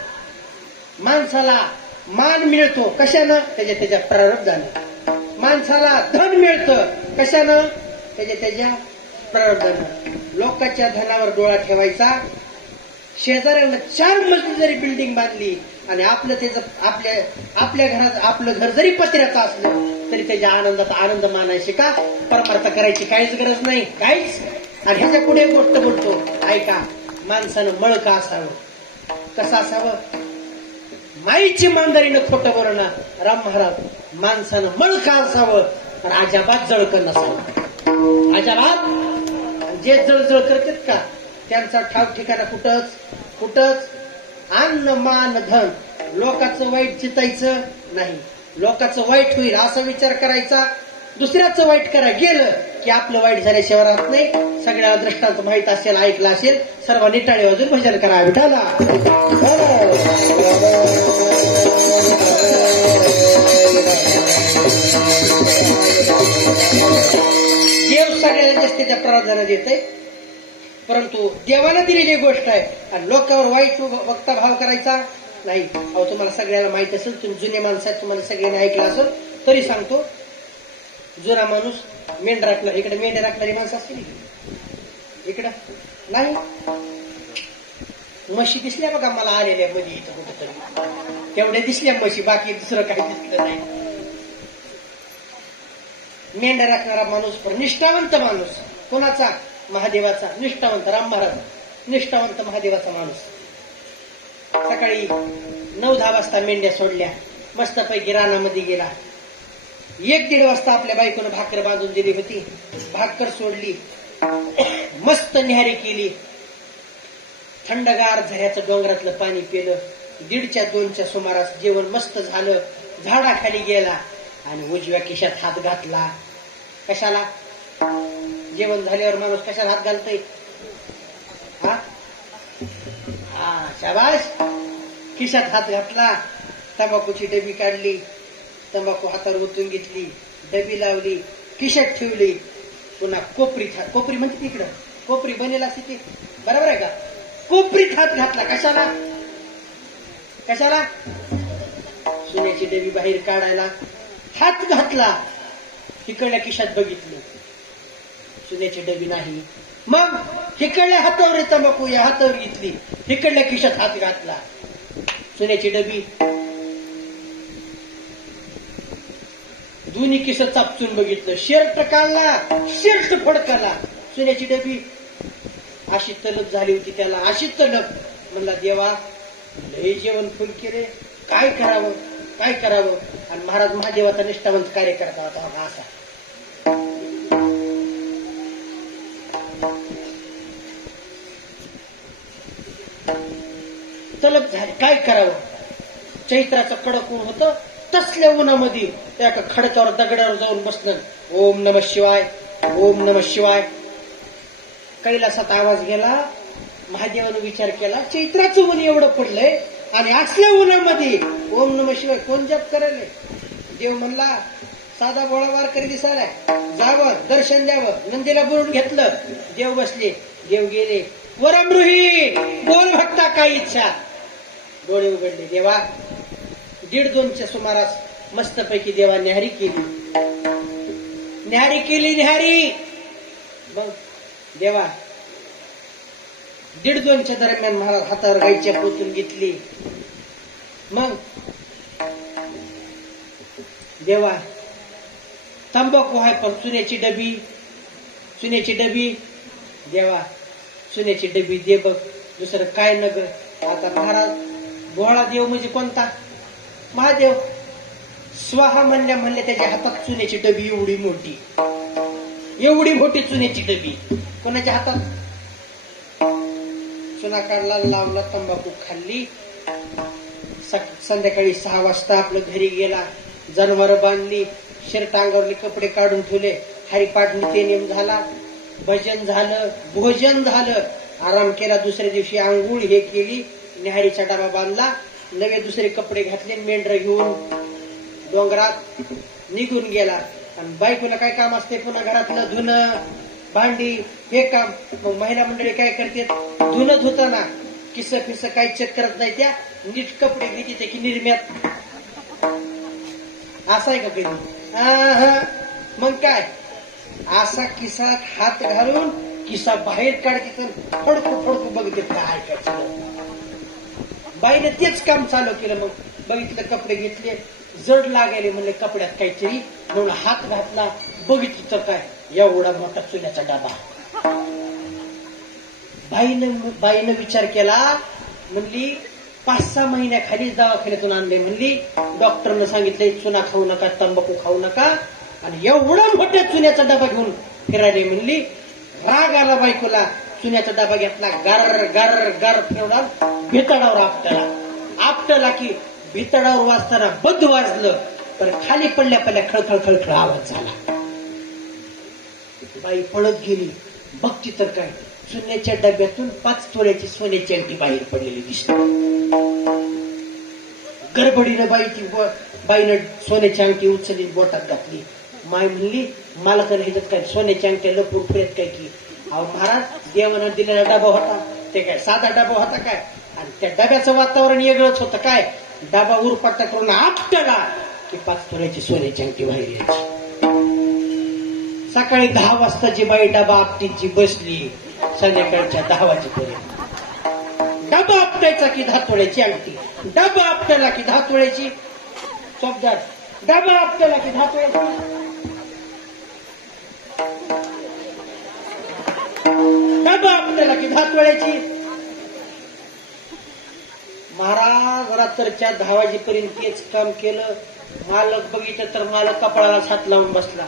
माणसाला मान मिळतो कशानं? त्याच्या प्रारब्धानं. माणसाला धन मिळतं कशानं? त्याच्या प्रारब्धानं. लोकांच्या धनावर डोळा ठेवायचा. शेजाऱ्यानं 4 मजली जरी बिल्डिंग बांधली आणि आपल्या घरात आपलं घर जरी पत्र्याचं असलं तरी त्याच्या आनंदात आनंद मानायचे का? परमार्थ करायची काहीच गरज नाही, काहीच. आणि ह्याच्या पुढे गोष्ट बोलतो ऐका. माणसानं मळ का असावं? कसं असावं? माईची मांदारीनं खोटं बोलणं. राम महाराज, माणसानं मळ का असावं? तर अजाबात जळकं नसावं. अजाबात. जे जळजळ करतात का त्यांचा ठाव ठिकाणा कुठंच. अन्न मान धन. लोकांचं वाईट चितायचं नाही. लोकांचं वाईट होईल असा विचार करायचा. दुसऱ्याचं वाईट करायला गेलं की आपलं वाईट झाल्याशिवाय राहत नाही. सगळ्या दृष्टांत माहित असेल, ऐकलं असेल. सर्वांनी टाळी वाजून भजन करा विठाला. देव सगळ्याला जास्त त्या प्रार्थना देते, परंतु देवानं दिलेली गोष्ट आहे आणि लोकांवर वाईट वक्ता भाव करायचा नाही. अहो तुम्हाला सगळ्याला माहित असेल, तुम्ही जुने माणसं आहेत, तुम्हाला सगळ्यांनी ऐकलं असेल तरी सांगतो. जुना माणूस मेंढ राखला. इकडे मेंढ्या राखणारी माणसं असतील इकडं नाही. म्हशी दिसल्या बघा मला आलेल्या मध्ये इथं कुठेतरी, तेवढ्या दिसल्या म्हशी, बाकी दुसरं काही दिसलं नाही. मेंढ्या राखणारा माणूस पण निष्ठावंत माणूस. कोणाचा? महादेवाचा. निष्ठावंत राम महाराज, निष्ठावंत महादेवाचा माणूस. सकाळी 9-10 वाजता मेंढ्या सोडल्या, मस्तपैकी रानामध्ये गेला. 1-1:30 वाजता आपल्या बायकोनं भाकर बांधून दिली होती, भाकर सोडली, मस्त न्याहारी केली, थंडगार झऱ्याचं डोंगरातलं पाणी पिलं. 1:30-2च्या सुमारास जेवण मस्त झालं, झाडाखाली गेला आणि उजव्या खिशात हात घातला. कशाला? जेवण झाल्यावर माणूस कशाला हात घालतोय? हा, शाबाश. खिशात हात घातला, तंबाखूची डबी काढली, तंबाखू हातावर ओतून घेतली, डबी लावली, खिशात ठेवली. पुन्हा कोपरी म्हणते तिकडं, कोपरी बनेल असते ती, बरोबर आहे का? कोपरीत हात घातला. कशाला? कशाला? सोन्याची डबी बाहेर काढायला हात घातला. इकडल्या खिशात बघितलं, सोन्याची डबी नाही. मग इकडल्या हातावर तंबाखू या हातावर घेतली, इकडल्या खिशात हात घातला, सोन्याची डबी. दोन्ही किस चापचून बघितलं, शर्ट काढला, शर्ट फडकला, सोन्याची डबी. अशी तलब झाली होती त्याला, अशी तलब. म्हणला देवा, लय जेवण फुल केले, काय करावं काय करावं. आणि महाराज महादेवाचा निष्ठावंत कार्यकर्ता होता असा. तलब झाली, काय करावं. चैत्राचं कडक ऊन होतं, तसल्या उन्हामध्ये त्या खडकावर दगडावर जाऊन बसलं. ओम नमः शिवाय, ओम नमः शिवाय. कैलासात आवाज गेला. महादेवानं विचार केला, चैत्राचं ऊन एवढं पडलंय आणि असल्या उन्हामध्ये ओम नमः शिवाय कोण जप करायला? देव म्हणला, साधा बोळा वारकरी दिसायलाय, जावं दर्शन द्यावं. नंदीला बोलून घेतलं, देव बसले, देव गेले. वरमृही बोल भक्ता, काय इच्छा. डोळे उघडले. देवा, 1:30-2च्या सुमारास मस्तपैकी देवा न्याहारी केली. मग देवा 1:30-2च्या दरम्यान महाराज हातावर गायच्या पोचून घेतली. मग देवा, तंबाखू आहे पण चुन्याची डबी. देवा, चुन्याची डबी दे बघ, दुसरं काय नग. आता महाराज, भोळा देव म्हणजे कोणता? महादेव. स्वाहा म्हणल्या त्याच्या हातात चुन्याची डबी एवढी मोठी चुन्याची डबी. कोणाच्या हातात? चुना काढला, लावला, तंबाखू खाल्ली. संध्याकाळी 6 वाजता आपलं घरी गेला, जनावर बांधली, शर्ट अंगावरले कपडे काढून ठेवले, हरिपाठ नित्यनेम झाला, भजन झालं, भोजन झालं, आराम केला. दुसऱ्या दिवशी आंघोळ हे केली, न्याहारीचा डबा बांधला, नवे दुसरे कपडे घातले, मेंढर घेऊन डोंगरात निघून गेला. आणि बायकोला काय काम असते? पुन्हा घरातलं धुणं भांडी हे काम. मग महिला मंडळी काय करते? धुणं धुताना किस काही चेक करत नाही, त्या नीट कपडे घेते की निर्म्यात. असा आहे का कधी? मग काय, असा किसात हात घालून किसा बाहेर काढते, फडकू बघते काय काय. बाईने तेच काम चालू केलं. मग बघितलं, कपडे घेतले, जड लागायले, म्हणले कपड्यात काहीतरी, म्हणून हात घातला, बघितलं तर काय, एवढा मोठा चुन्याचा डबा. बाईनं विचार केला, म्हणली 5-6 महिन्याखालीच दवाखान्यातून आणले. म्हणली डॉक्टरनं सांगितलंय चुना खाऊ नका, तंबाखू खाऊ नका, आणि एवढा मोठ्या चुन्याचा डबा घेऊन फिरायले. म्हणली राग आला बायकोला. चुन्याचा डबा घेतला, गर गर गर फिरवला, भितडावर आपटला की भितडावर वाजताना बद्ध वाजलं, तर खाली पडल्या खळखळ आवाज झाला. बाई पळत गेली, बघती तर काय, चुन्याच्या डब्यातून 5 तोळ्याची सोन्याची अंगठी बाहेर पडलेली दिसली. गडबडीनं बाईनं सोन्याची अंगठी उचलली, बोटात घातली. माय म्हणली, मला तर ह्याच्यात काय सोन्याची अंगठी लपूर फिरत काय की. अहो महाराज, देवानं दिलेला डबा होता, ते काय साधा डबा होता काय? आणि त्या डब्याचं वातावरण वेगळंच होतं. काय, डबा उरपाटा करून आपटला की 5 तोळ्याची सोन्याची अंगठी बाहेर यायची. सकाळी 10 वाजता जी बाई डबा आपटीची बसली, संध्याकाळच्या 10 वाजेपर्यंत डबा आपटायचा की 10 तोळ्याची अंगठी, डबा आपटला की 10 तोळ्याची चौकदार, डबा आपटला की 10 तोळ्याची, डबा आपटला की 10 तोळ्याची. महाराज रात्रच्या 10 वाजेपर्यंत तेच काम केलं. मालक बघितलं तर मालक कपाळाला हात लावून बसला.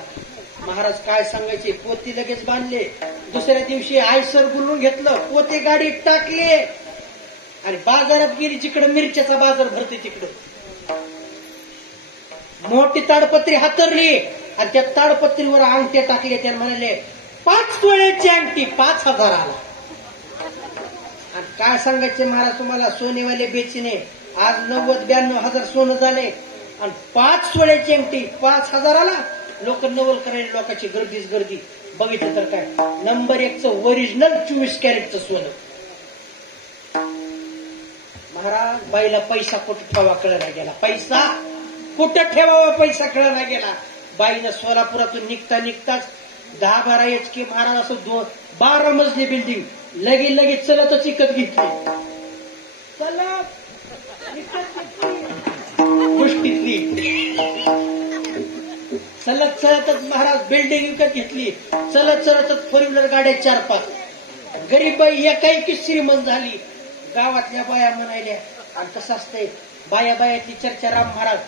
महाराज काय सांगायचे, पोते लगेच बांधले. दुसऱ्या दिवशी आयसर बोलून घेतलं, पोते गाडीत टाकले आणि बाजारात गेली. जिकडं मिरच्याचा बाजार भरते तिकडं मोठी ताडपत्री हातरली आणि त्या ताडपत्रीवर अंगठ्या टाकले. त्याने म्हणाले 5 तोळ्याची अंगठी 5,000 आणि काय सांगायचे महाराज तुम्हाला, सोनेवाले बेचीने आज 90-92 हजार सोनं झाले आणि 5 तोळ्याची अंगठी 5,000 लोक नवल करायला. लोकांची गर्दीच गर्दी. बघितलं तर काय, नंबर 1चं ओरिजिनल 24 कॅरेटचं सोनं. महाराज बाईला पैसा कुठं ठेवा कळला गेला. पैसा कुठं ठेवावा पैसा कळला गेला. बाईनं सोलापुरातून निघताच 10-12 HP महाराज असं 12 मजली बिल्डिंग लगेच चलतच विकत घेतली. गोष्टीतली चलतच महाराज बिल्डिंग विकत घेतली. चलतच 4 व्हीलर गाड्या 4-5. गरीब बाई एकाएकी श्रीमंत झाली. गावातल्या बाया म्हणायल्या. आणि कसं असतंय बायातली चर्चा राम महाराज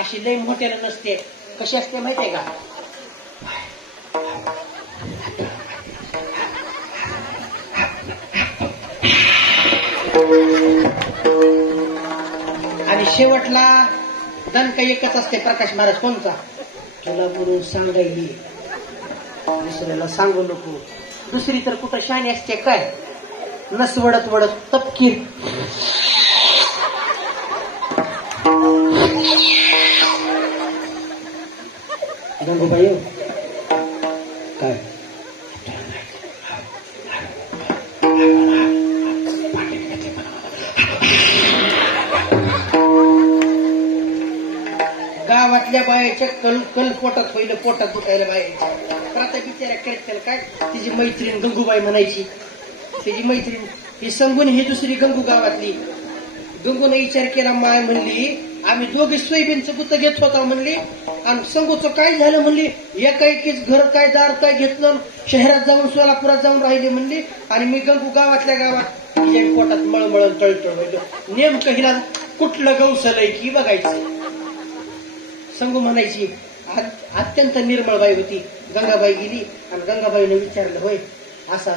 अशी लई मोठ्याला नसते. कशी असते माहितीये का, आणि शेवटला दणका एकच असते. प्रकाश महाराज कोणता, तुला म्हणून सांगायली दुसऱ्याला सांगू नको. दुसरी तर कुठं शाणी असते काय, नस वडत तपकीर. गंगूबाई काय गावातल्या बायाच्या कल पोटात होईल, पोटात दुखायला बायाच्या. आता बिचारा करतील काय, तिची मैत्रीण गंगूबाई म्हणायची. तिची मैत्रीण ही संगून ही दुसरी गंगू गावातली. गंगूने विचार केला. माय म्हणली आम्ही दोघे सोयाबीनचं गुत्त घेत होता म्हणली आणि संगूचं काय झालं म्हणली, एकाएकीच घर काय दार काय घेतलं, शहरात जाऊन सोलापुरात जाऊन राहिले म्हणली आणि मी गंगू गावातल्या गावात तिच्या पोटात मळमळ तळतळ होईल. नेमकं हिला कुठलं गवसलंय की बघायचं. संगू म्हणायची. अत्यंत निर्मळ बाई होती. गंगाबाई गेली आणि गंगाबाईने विचारलं होय असं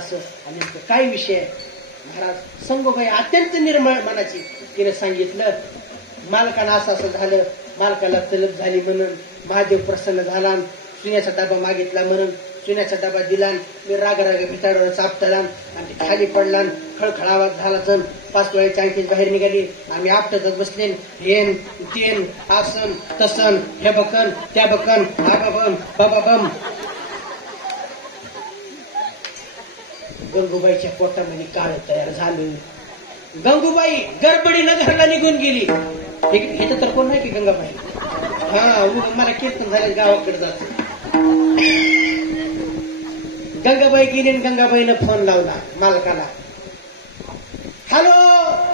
आणि काय विषय महाराज. संगूबाई अत्यंत निर्मळ मनाची. तिने सांगितलं मालकानं असं झालं, मालकाला तलब झाली म्हणून महादेव प्रसन्न झाला, चुन्याचा डबा मागितला म्हणून चुन्याचा डबा दिला. मी राग भिताडावर चापताला आणि ते खाली पडला. खळखळावा झाला. 5 तोळ्याची अंगठी बाहेर निघाली. आम्ही आपटतच बसले. हेन तेन आसन तसन हे बकन त्या बकन आबाबम बाबाबम. गंगूबाईच्या पोटामध्ये काळ तयार झालं. गंगूबाई गडबडीनं घरला निघून गेली. हे तर कोण नाही की गंगाबाई. मला कीर्तन झाले गावाकडे जात. गंगाबाई गेली आणि गंगाबाईनं फोन लावला मालकाला. हॅलो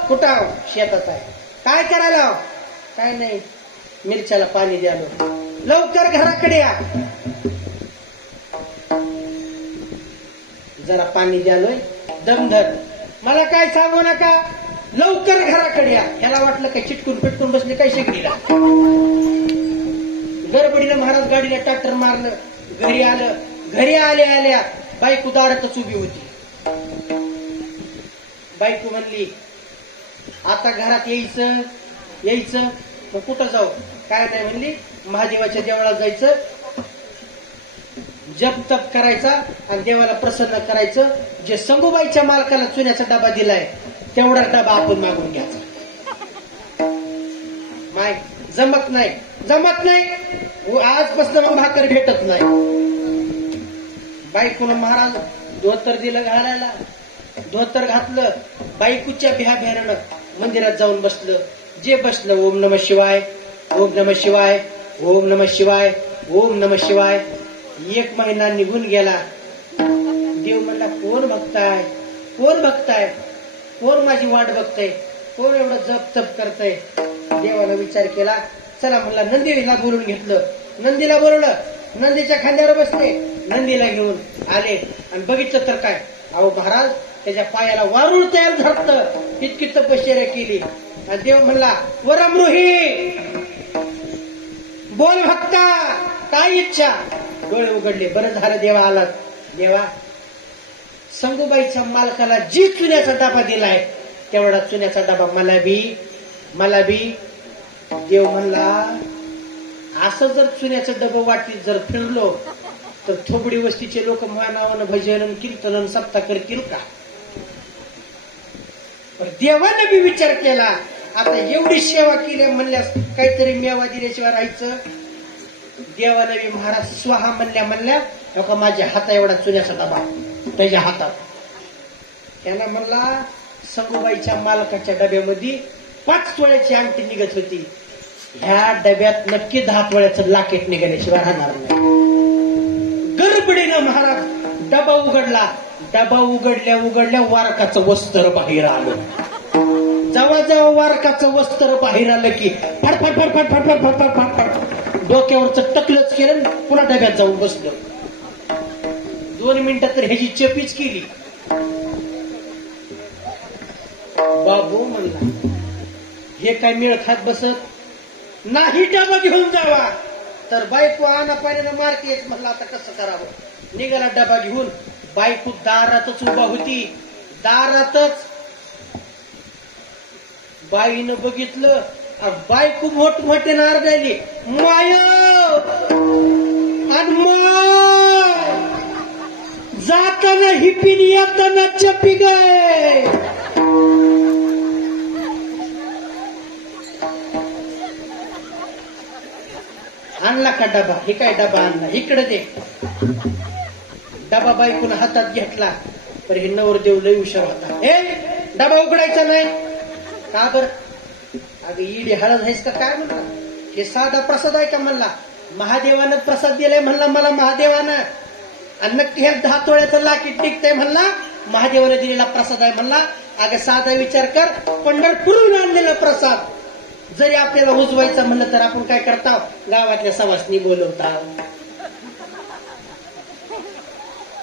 कुठं, शेतात आहे. काय करायला, काय नाही मिरच्याला पाणी द्यालो, लवकर घराकडे या. जरा पाणी द्यालोय, दमधर. मला काय सांगू नका, लवकर घराकडे या. ह्याला वाटलं काय चिटकून पिटकून बसले काय शेकडीला. गडबडीनं महाराज गाडीला ट्रॅक्टर मारलं. घरी आलं. घरी आल्या बायको दारातच उभी होती. बायको म्हणली आता घरात यायचं मग कुठं जाऊ, काय नाही म्हणली. महादेवाच्या देवळात जायचं, जप तप करायचा आणि देवाला प्रसन्न करायचं. जे संगूबाईच्या मालकाला चुन्याचा डबा दिलाय तेवढा डबा आपण मागून घ्यायचा. माय जमत नाही. आजपासून भाकर भेटत नाही. बायकोनं महाराज धोतर दिलं घालायला. धोतर घातलं. बायकोच्या बिहाभ्यानं मंदिरात जाऊन बसलं. जे बसलं ओम नमः शिवाय, ओम नमः शिवाय, ओम नमः शिवाय, ओम नमः शिवाय. 1 महिना निघून गेला. देव म्हणला कोण बघताय, कोण माझी वाट बघतय, कोण एवढं जप तप करतय. देवाला विचार केला. चला म्हणला नंदीला बोलून घेतलं. नंदीला बोलवलं. नंदीच्या खांद्यावर बसले. नंदीला घेऊन आले आणि बघितलं तर काय, अहो महाराज त्याच्या पायाला वारुळ तयार धरतं, इतकी तपश्चर्या केली. आणि देव म्हणला, वरमृही बोल भक्ता, काय इच्छा? डोळे उघडले. बरं झालं देवा आलात. देवा, संगूबाईच्या मालकाला जी चुन्याचा डबा दिलाय तेवढा चुन्याचा डबा मला बी. देव म्हणला, असं जर चुन्याचं डबं वाटीत जर फिरलो तर थोबडी वस्तीचे लोक मानावानं भजन कीर्तन सप्ता करतील का? पण देवाने बी विचार केला, आता एवढी सेवा केली म्हणल्यास काहीतरी मेवा दिल्याशिवाय राहायचं. देवाने बी महाराज स्वाहा म्हणल्या का माझ्या हाता एवढा चुन्याचा डबा त्याच्या हातात. त्याला म्हणला, संगूबाईच्या मालकाच्या डब्यामध्ये 5 तोळ्याची अंगठी निघत होती. ह्या डब्यात नक्की 10 तोळ्याचं लाकेट निघाल्याशिवाय राहणार नाही. गडबडीनं महाराज डबा उघडला. डबा उघडल्या वारकाचं वस्त्र बाहेर आलं. जवळ वारकाचं वस्त्र बाहेर आलं की फडफड डोक्यावरचं टकलच केलं, पुन्हा डब्यात जाऊन बसलं. 2 मिनिटात तर ह्याची चपीच केली. बाबू म्हणला, हे काय मेळ खात बसत नाही, डबा घेऊन जावा. तर बायको आना पाण्यानं मारतेच. म्हणलं आता कसं करावं? निघाला डबा घेऊन. बायको दारातच उभा होती. दारातच बाईनं बघितलं, बायको मोठमोठे नारदाली, माय आणि माय जाताना हिपीन येताना चपी गाय. आणला का डबा? हे काय डबा आणला? इकडे दे. डबा बायकोनं हातात घेतला. तर हे नवरदेव लय हुशार होता. डबा उघडायचा नाही का बर? अगं इडी हळद आहेस का काय म्हणला? हे साधा प्रसाद आहे का म्हणला? महादेवानं प्रसाद दिलाय म्हणला मला महादेवानं. आणि नक्की ह्या 10 तोळ्याचं लाकीट निघतंय म्हणला, महादेवानं दिलेला प्रसाद आहे म्हणला. अगं साधा विचार कर, पंढरपूरहून आणलेला प्रसाद जरी आपल्याला उजवायचं म्हणलं तर आपण काय करता? गावातल्या सवासनी बोलवता.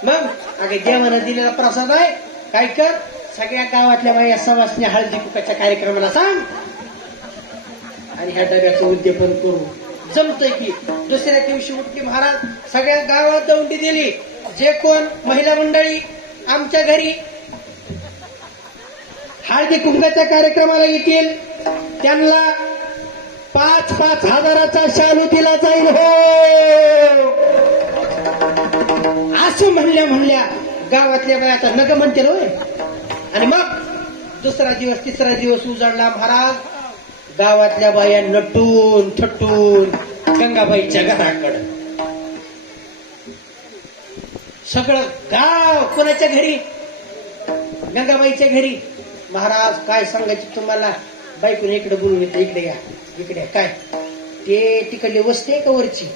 मग अगं देवानं दिलेला प्रसाद आहे, काय कर, सगळ्या गावातल्या बाया सवासनी हळदी कुकाच्या कार्यक्रमाला सांग आणि ह्या डब्याचं उद्यापन करू. जमतंय की. दुसऱ्या दिवशी उठली महाराज, सगळ्या गावात दौंडी दिली. जे कोण महिला मंडळी आमच्या घरी हळदी कुंकाच्या कार्यक्रमाला येतील त्यांना 5-5 हजाराचा शालू दिला जाईल हो. असं म्हणल्या गावातल्या बाया आता नग म्हणतील होय. आणि मग दुसरा दिवस तिसरा दिवस उजाडला महाराज. गावातल्या बाया नटून थटून गंगाबाईच्या घराकडं. सगळं गाव कोणाच्या घरी? गंगाबाईच्या घरी. महाराज काय सांगायचं तुम्हाला, बायकोने इकडे बोलून येतं, इकडे या, इकडे काय ते तिकडली वस्ती आहे का वरची?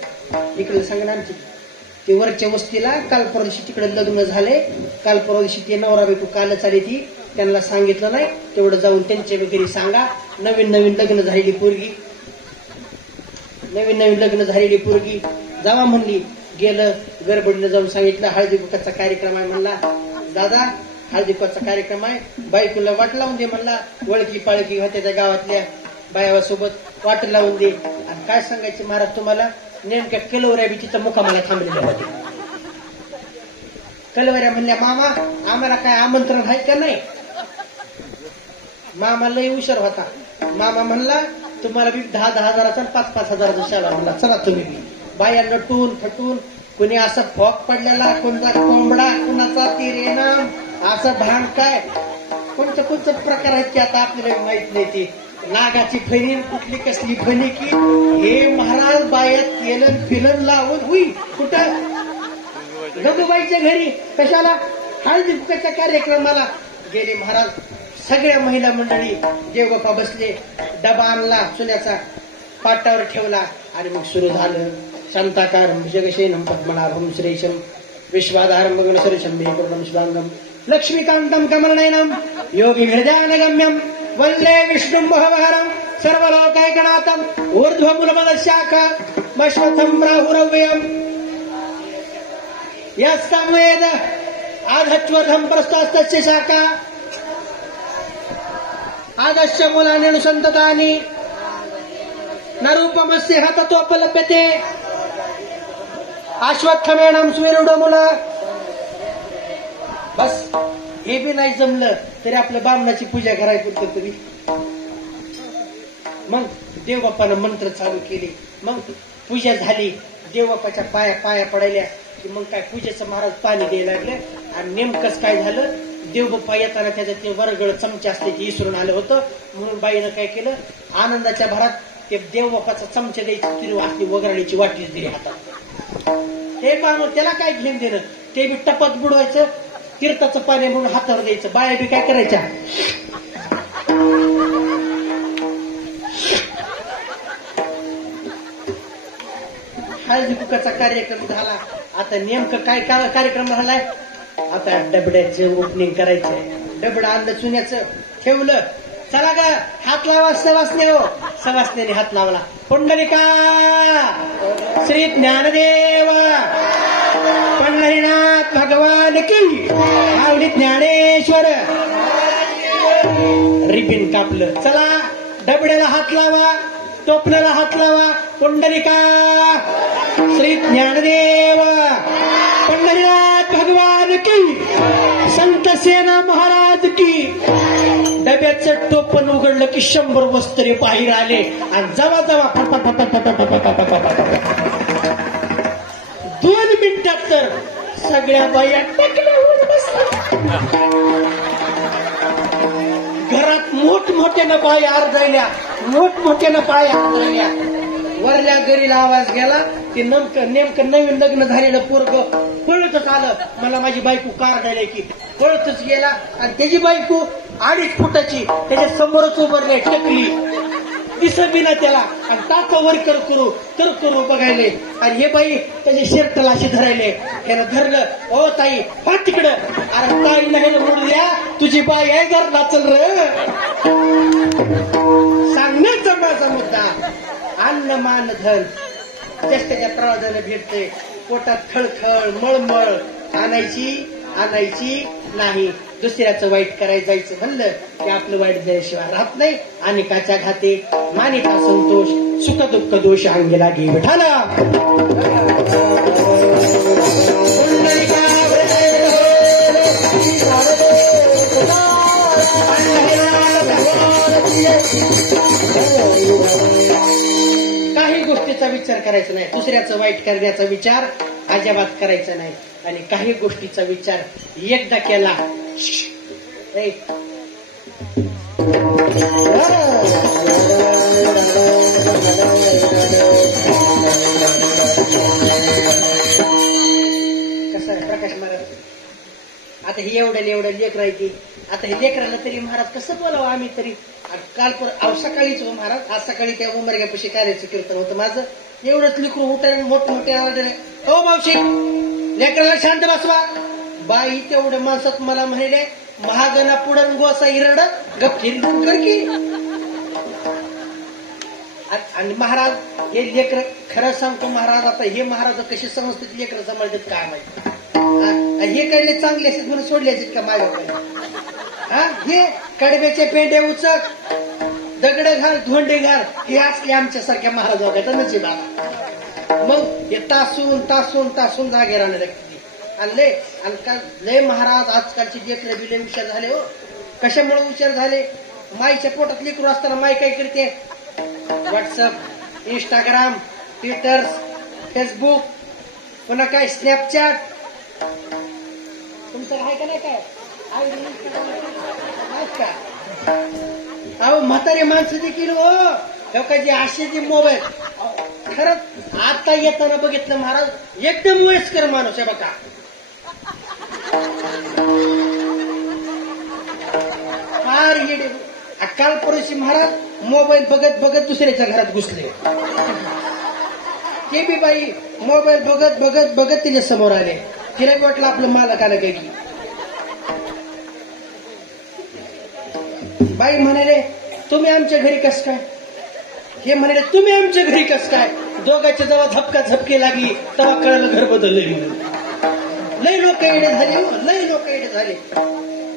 इकडे सांगा आमची. ते वरच्या वस्तीला काल परवा दिवशी तिकडे लग्न झाले. काल परवा दिवशी ते नवरा बायको कालच आली ती. त्यांना सांगितलं नाही, तेवढं जाऊन त्यांच्या घरी सांगा. नवीन लग्न झालेली पोरगी, नवीन लग्न झालेली पोरगी जावा म्हणली. गेलं, गडबडीनं जाऊन सांगितलं हळदी कुकाचा कार्यक्रम आहे म्हणला. दादा हळदी कुकाचा कार्यक्रम आहे, बायकोला वाट लावून दे म्हणला. वळखी पाळखी होत्या त्या गावातल्या बायासोबत वाट लावून दे. आणि काय सांगायचं महाराज तुम्हाला, नेमक्या कलवऱ्या बी तिथं मुकामाला थांबलेल्या होत्या. कलवऱ्या म्हणल्या, मामा आम्हाला काय आमंत्रण आहे का नाही? मामा लय हुशार होता. मामा म्हणला तुम्हाला बी 10-10 हजाराचा 5-5 हजाराचा शाला म्हणला, चला तुम्ही बी. बाया नटून फटून, कुणी असं फॉक पडलेला, कोणता कोंबडा, कुणाचा तिरेना, असं भान काय कोणतं प्रकार आहेत की आता आपल्याला माहित नाही. ती नागाची फणी कुठली कसली फणी की हे महाराज बायात केलं फिलन लावून हुई. कुठं? गंगूबाईच्या घरी. कशाला? हळदी कुकाच्या कार्यक्रमाला गेले महाराज. सगळ्या महिला मंडळी देवबापा बसले. डबा आणला चुन्याचा, पाटावर ठेवला आणि मग सुरू झालं. शांताकारं जगशेनं पद्मनाभं श्रेशं विश्वाधारं गगनसदृशं मेघवर्णं शुभांगं लक्ष्मीकान्तं कमलनयनं योगी हृदयानगम्यं वन्दे विष्णुं भवहरं सर्वलोकैकनाथं ऊर्ध्वमूलमदशाखा मश्वथं प्राहुरव्ययम् यस्तं वेद आधत्वधम प्रस्थास्तस्य शाखा आदस्य मूलानि संततानि नरूपमस्य हततोपलभ्यते अश्वत्थमेनं स्वीरूढमुला. बस हे बी नाही जमलं तरी आपल्या बामणाची पूजा करायची तरी. मग देवबापानं मंत्र चालू केले. मग पूजा झाली. देवबापाच्या पाया पडायल्या की मग काय पूजेचं महाराज पाणी द्यायला लागले. आणि नेमकंच काय झालं, देवबाप्पा येताना त्याच्यात ते वरगळ चमचे असते ते इसरून आलं होतं. म्हणून बाईनं काय केलं, आनंदाच्या भरात ते देवबापाचा चमचे द्यायची तिरी वाटली, वगराळीची वाटीच दिली हातात. ते माणूस त्याला काय घेऊन देणं, ते बी टपत बुडवायचं, तीर्थाचं पाणी म्हणून हातावर द्यायचं. बाया बी काय करायच्या, हळदी कुकाचा कार्यक्रम झाला. आता नेमकं काय कार्यक्रम झालाय, आता डबड्याचं ओपनिंग करायचंय. डबडं आणलं चुन्याचं, ठेवलं. चला ग हात लावा सवासने. हो सवासनेने हात लावला. पुंडलिका श्री ज्ञानदेव पंढरीनाथ भगवान की माऊली ज्ञानेश्वर. रिबिन कापलं. चला डबड्याला हात लावा, टोपण्याला हात लावा. पुंडलिका श्री ज्ञानदेव पंढरीनाथ भगवान की संत सेना महाराज की. डब्याचं टोपण उघडलं की 100 वस्त्रे बाहेर आले. आणि जवा 2 मिनिटात तर सगळ्या बाया टाकल्यावर बसल्या. घरात मोठमोठ्यानं बाया आरडायल्या, मोठमोठ्यानं बाया आरडायल्या. वरल्या घरीला आवाज गेला की नेमकं नवीन लग्न झालेलं पोरग पळतच आलं. मला माझी बायको कारडायला की पळतच गेला. आणि त्याची बायको 2.5 फुटाची त्याच्या समोरच उभारली, टकली दिसत बी ना त्याला. आणि टाका वर करू बघायले. आणि हे बाई त्याच्या शर्टला असे धरायले. त्यानं धरलं. ओ ताई हो तिकडं. अरे ताई नाही म्हणून द्या, तुझी बाई आहे जर नाचल र. सांगण्याचा माझा मुद्दा, अन्न मान धन ज्येष्ठाच्या प्रवादाने भेटते. पोटात खळखळ मळमळ आणायची नाही. दुसऱ्याचं वाईट करायला जायचं म्हणलं की आपलं वाईट जायशिवाय राहत नाही. आणि काच्या घाते मानिता संतोष, सुख दुःख दोष अंगी लागे विठाला. काही गोष्टीचा विचार करायचा नाही, दुसऱ्याचं वाईट करण्याचा विचार अजिबात करायचा नाही. आणि काही गोष्टीचा विचार एकदा केला कसं आहे प्रकाश महाराज. आता ही एवढं लेकर आहे ती. आता हे लेकराला तरी महाराज कसं बोलावं आम्ही तरी. काल सकाळीच हो महाराज, आज सकाळी त्या उमरग्यापाशी कार्याचं कीर्तन होतं माझं. एवढंच लिकरू उठायला मोठमोठे आवाज. हो मावशी लेकराला शांत बसवा. बाई तेवढं माणसात मला म्हणले, महागणा पुढं गोसा इरड गप हिरडून कर की. आणि महाराज हे लेकर खरं सांगतो महाराज, आता हे महाराज कशी समजतात लेकर सांभाळतात काय माहिती. हे कडले चांगले असतात म्हणून सोडले असतात का माझ्याकडे. हे कडब्याचे पेंड्या उचक, दगड घाल, धोंडे घाल, हे असले आमच्यासारख्या महाराजाचा नशीब. मग हे तासून जागे राहणार लागते. आणि लय महाराज आजकालचे लेकरं बिले विचार झाले. हो कशामुळे विचार झाले, माईच्या पोटात लेकरू असताना माई काय करते, व्हॉट्सअप, इंस्टाग्राम, ट्विटर, फेसबुक, पुन्हा काय स्नॅपचॅट. तुमचं आहे का नाही काय का. अहो म्हातारे माणसं देखील हो लोकांची आशेची मोबाईल. खरंच आता येताना बघितलं महाराज एकदम वयस्कर माणूस आहे बघा. फार येडे. काल परशी महाराज मोबाईल बघत बघत दुसऱ्याच्या घरात घुसले. ते बी बाई मोबाईल बघत बघत बघत तिने समोर आले. तिला बी वाटलं आपलं मालक आलं काही. बाई म्हणाले तुम्ही आमच्या घरी कस काय. हे म्हणाले तुम्ही आमच्या घरी कस काय. दोघांच्या जेव्हा झपका झपकी लागली तेव्हा कळलं घर बदललं. लय लोक येणे झाले हो, लय लोक. झाले.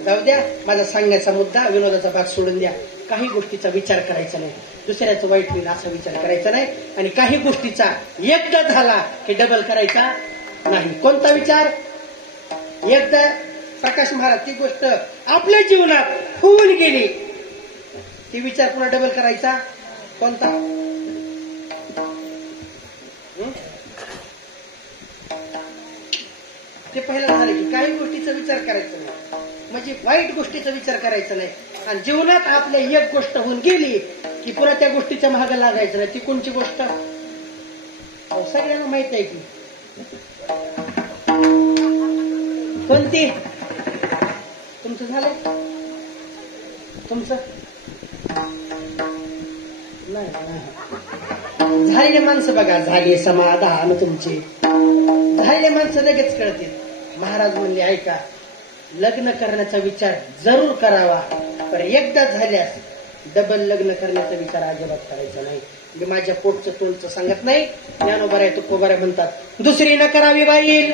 जाऊ द्या, माझा सांगण्याचा मुद्दा विनोदाचा भाग सोडून द्या. काही गोष्टीचा विचार करायचा नाही, दुसऱ्याचं वाईट होईल असा विचार करायचा नाही, आणि काही गोष्टीचा एकदा झाला की डबल करायचा नाही. कोणता विचार? एकदा प्रकाश महाराज ती गोष्ट आपल्या जीवनात होऊन गेली, ती विचार पुन्हा डबल करायचा कोणता? ते पहिलं झालं की काही गोष्टीचा विचार करायचा नाही, म्हणजे वाईट गोष्टीचा विचार करायचा नाही. आणि जीवनात आपल्या एक गोष्ट होऊन गेली की पुन्हा त्या गोष्टीच्या मागे लागायचं नाही. ती कोणची गोष्ट? सगळ्यांना माहित आहे की कोणती? तुमचं झालंय? तुमचं नाही. झालेले माणसं बघा, झाले समाधान तुमचे. झालेले माणसं लगेच कळतील. महाराज म्हणले ऐका, लग्न करण्याचा विचार जरूर करावा, पण एकदा झाल्यास डबल लग्न करण्याचा विचार अजिबात करायचा नाही. म्हणजे माझ्या पोटचं तोलचं सांगत नाही, ज्ञानोबा आहे तुकोबा म्हणतात. दुसरी न करावी बाईल,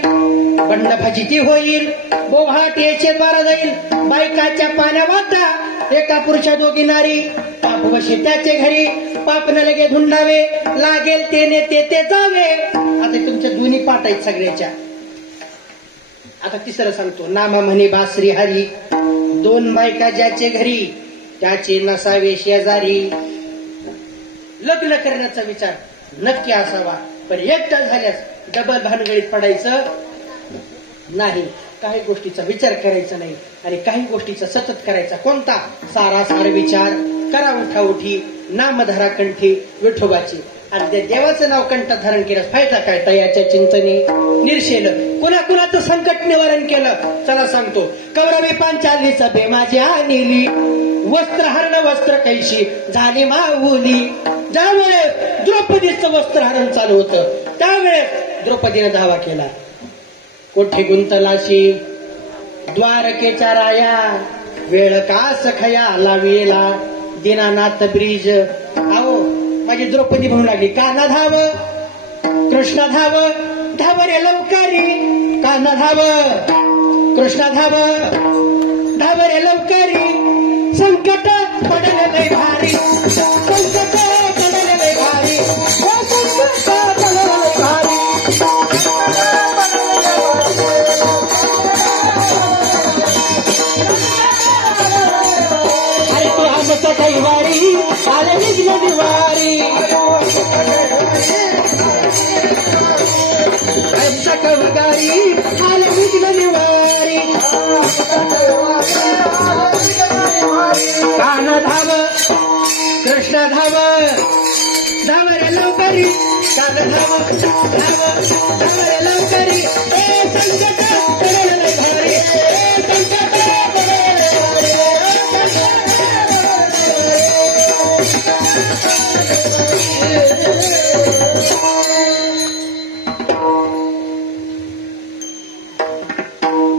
बंड फजिती होईल, बोभाट याचे द्वारा जाईल, बायकाच्या पाण्या वाटा एका पुरुषा दोघी नारी, पाप वशी त्याचे घरी, पाप न लगे धुंडावे, लागेल तेने ते जावे. आता तुमच्या दोन्ही पाठ आहेत सगळ्याच्या. आता तिसरं सांगतो, नामा म्हणे बासरी हरी, दोन बायका ज्याचे घरी, त्याचे नसावे शेजारी. लग्न करण्याचा विचार नक्की असावा, पण एकदा झाल्यास डबल भानगडीत पडायचं नाही. काही गोष्टीचा विचार करायचा नाही आणि काही गोष्टीचा सतत करायचा. कोणता? सारासार विचार करा उठाउठी, नामधारा कंठी विठोबाची. आणि त्या देवाचं नाव कंठात धारण केलं फायदा काय? तयाच्या चिंतने निर्शेलं. कुणाचं संकट निवारण केलं. चला सांगतो, कौरवी पांचाली सभे माझी आणली, वस्त्रहरण वस्त्र कैशी झाली माऊली. ज्यावेळेस द्रौपदीचं वस्त्रहरण चालू होतं त्यावेळेस द्रौपदीने धावा केला. कोठे गुंतलाशी द्वारकेच्या राया, वेळ का सखया लावेला दीनानाथ ब्रिज. आओ माझी द्रौपदी म्हणू लागली, कान्हा धाव कृष्ण धाव, धाव रे लवकरी, कान्हा धाव कृष्ण धाव, धाव रे लवकरी. संकट पडले लय भारी, संकट पडले लय भारी, संकट पडले लय भारी. अरे तू आमचं कैवारी आले निघलं दिवारी, आमचा कवगारी आले निघलं दिवारी. कान्हा धाव कृष्ण धाव, धाव रे लवकरी, कान्हा धाव धाव धाव रे लवकरी. ए संकट पडले लय भारी, ए संकट पडले लय भारी.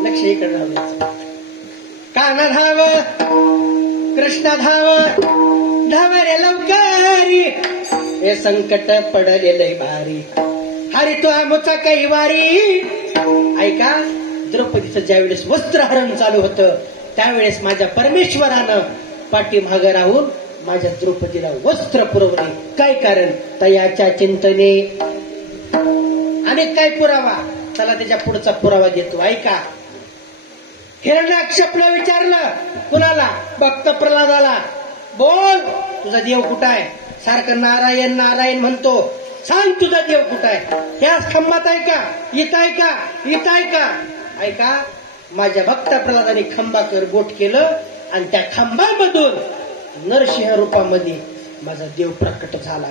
लक्ष इकडे लावायचं. कान्हा धाव कृष्ण धाव, धाव रे लवकरी, हे संकट पडले लय भारी, हरी तो आमचा कैवारी. ऐका, द्रौपदीचं ज्यावेळेस वस्त्रहरण चालू होतं त्यावेळेस माझ्या परमेश्वरानं पाठीमागं राहून माझ्या द्रौपदीला वस्त्र पुरवले. काय कारण? तयाच्या चिंतने. अनेक काय पुरावा, चला त्याच्या पुढचा पुरावा देतो. ऐका, हिरण्याक्षपनं विचारलं कुणाला? भक्त प्रल्हादाला, बोल तुझा देव कुठं आहे? सारखं नारायण नारायण म्हणतो, सांग तुझा देव कुठं आहे? ह्याच खंबात आहे का? इथं आहे का? इथं आहे का? ऐका, माझ्या भक्त प्रल्हादाने खंबाकर बोट केलं आणि त्या खंबामधून नरसिंह रूपामध्ये माझा देव प्रकट झाला.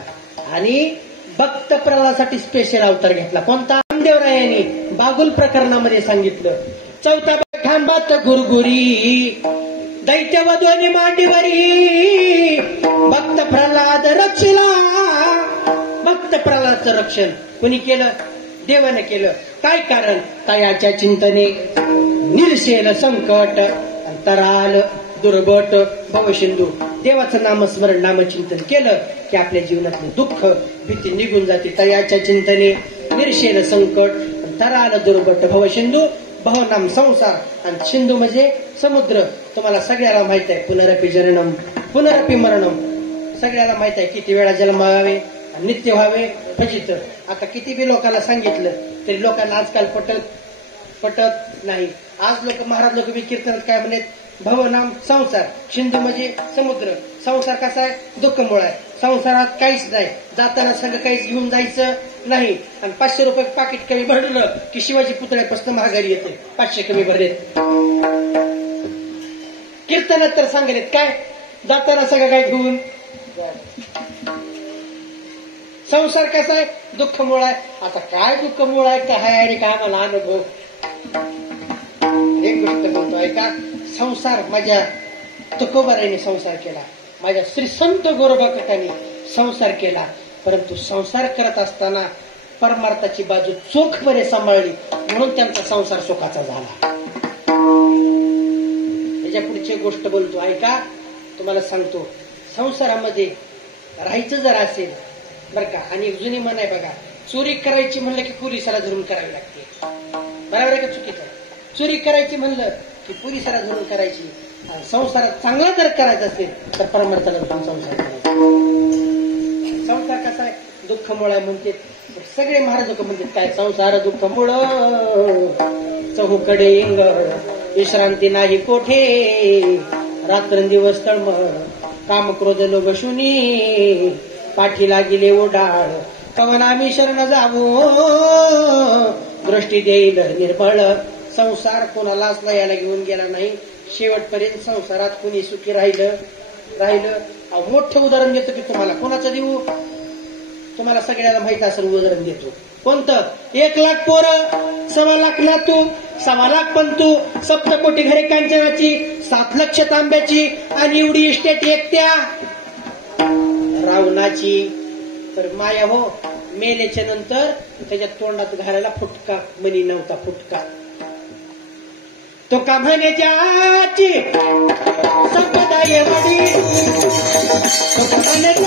आणि भक्त प्रल्हादासाठी स्पेशल अवतार घेतला. कोणता? रामदेवरायांनी बागुल प्रकरणामध्ये सांगितलं. चौथा खांबात गुरगुरी, दैत्यवधोनी मांडीवरी, भक्त प्रल्हाद रक्षला. भक्त प्रल्हादचं रक्षण कोणी केलं? देवाने केलं. काय कारण? तयाच्या चिंतने निर्शेल संकट, अंतराल दुर्बट भवसिंधू. देवाचं नामस्मरण नामचिंतन केलं की आपल्या जीवनातलं दुःख भीती निघून जाते. तयाच्या चिंतने निर्शेल संकट, अंतराल दुर्बट भवसिंधू. भवनाम संसार आणि सिंधू म्हणजे समुद्र. तुम्हाला सगळ्याला माहित आहे पुनरपि जननम पुनरपि मरणम. सगळ्याला माहित आहे किती वेळा जन्मावे आणि नित्य व्हावे फजित. आता किती बी लोकांना सांगितलं तरी लोकांना आजकाल पटत नाही. आज महाराज लोक बी कीर्तनात काय म्हणत, भवनाम संसार, सिंधू म्हणजे समुद्र. संसार कसा आहे, दुःखमूळ आहे. संसारात काहीच नाही, जाताना संग काहीच घेऊन जायचं नाही. आणि 500 रुपये पाकिट कमी भरलं की शिवाजी पुतळ्यापासून महागारी येते. 500 कमी भरलेत. कीर्तनात तर सांगलेत काय, जाताना सगळं काय घेऊन. संसार कसा आहे, दुःखमूळ आहे. आता काय दुःखमूळ आहे काय आणि काय मला अनुभव. एक गोष्ट म्हणतोय का, संसार माझ्या तुकोबाराने संसार केला, माझ्या श्री संत गोरोबाकाकांनी संसार केला. परंतु संसार करत असताना परमार्थाची बाजू चोखपणे सांभाळली म्हणून त्यांचा संसार सुखाचा झाला. याच्या पुढची गोष्ट बोलतो ऐका. तुम्हाला सांगतो, संसारामध्ये राहायचं जर असेल बरं का, आणि जुनी म्हण आहे बघा, चोरी करायची म्हणलं की पोलिसाला धरून करावी लागते. बरोबर आहे का चुकीचं? चोरी करायची म्हणलं की पोलिसाला धरून करायची. संसारात चांगला जर करायचा असेल तर परमार्थाला धरून संसार करायचा. संसार कसा आहे, दुःखमूळ आहे म्हणते सगळे महाराज लोक म्हणतात काय, संसार दुःखमूळ चहूकडे इंग विश्रांती नाही कोठे रात्रंदिवस तळमळ काम क्रोध लोभ शुनी पाठीला गेले ओढाळ कवन आम्ही शरण जावो दृष्टी देईल निर्मळ. संसार कोणालाच लयाला घेऊन गेला नाही. शेवटपर्यंत संसारात कुणी सुखी राहिलं. मोठं उदाहरण देतो की तुम्हाला. कोणाचं देऊ, तुम्हाला सगळ्याला माहित असेल. उदाहरण देतो कोणतं, 1 लाख पोरं 1.25 लाख नातू 1.25 लाख पंतू 7 कोटी घरे कांचनाची 7 लक्ष तांब्याची आणि एवढी इस्टेट एकट्या रावणाची. तर माया हो, मेल्याच्या नंतर त्याच्या तोंडात घालायला फुटका मनी नव्हता. फुटका तो का म्हण्याची संपदा एवढी, तो का म्हण्याची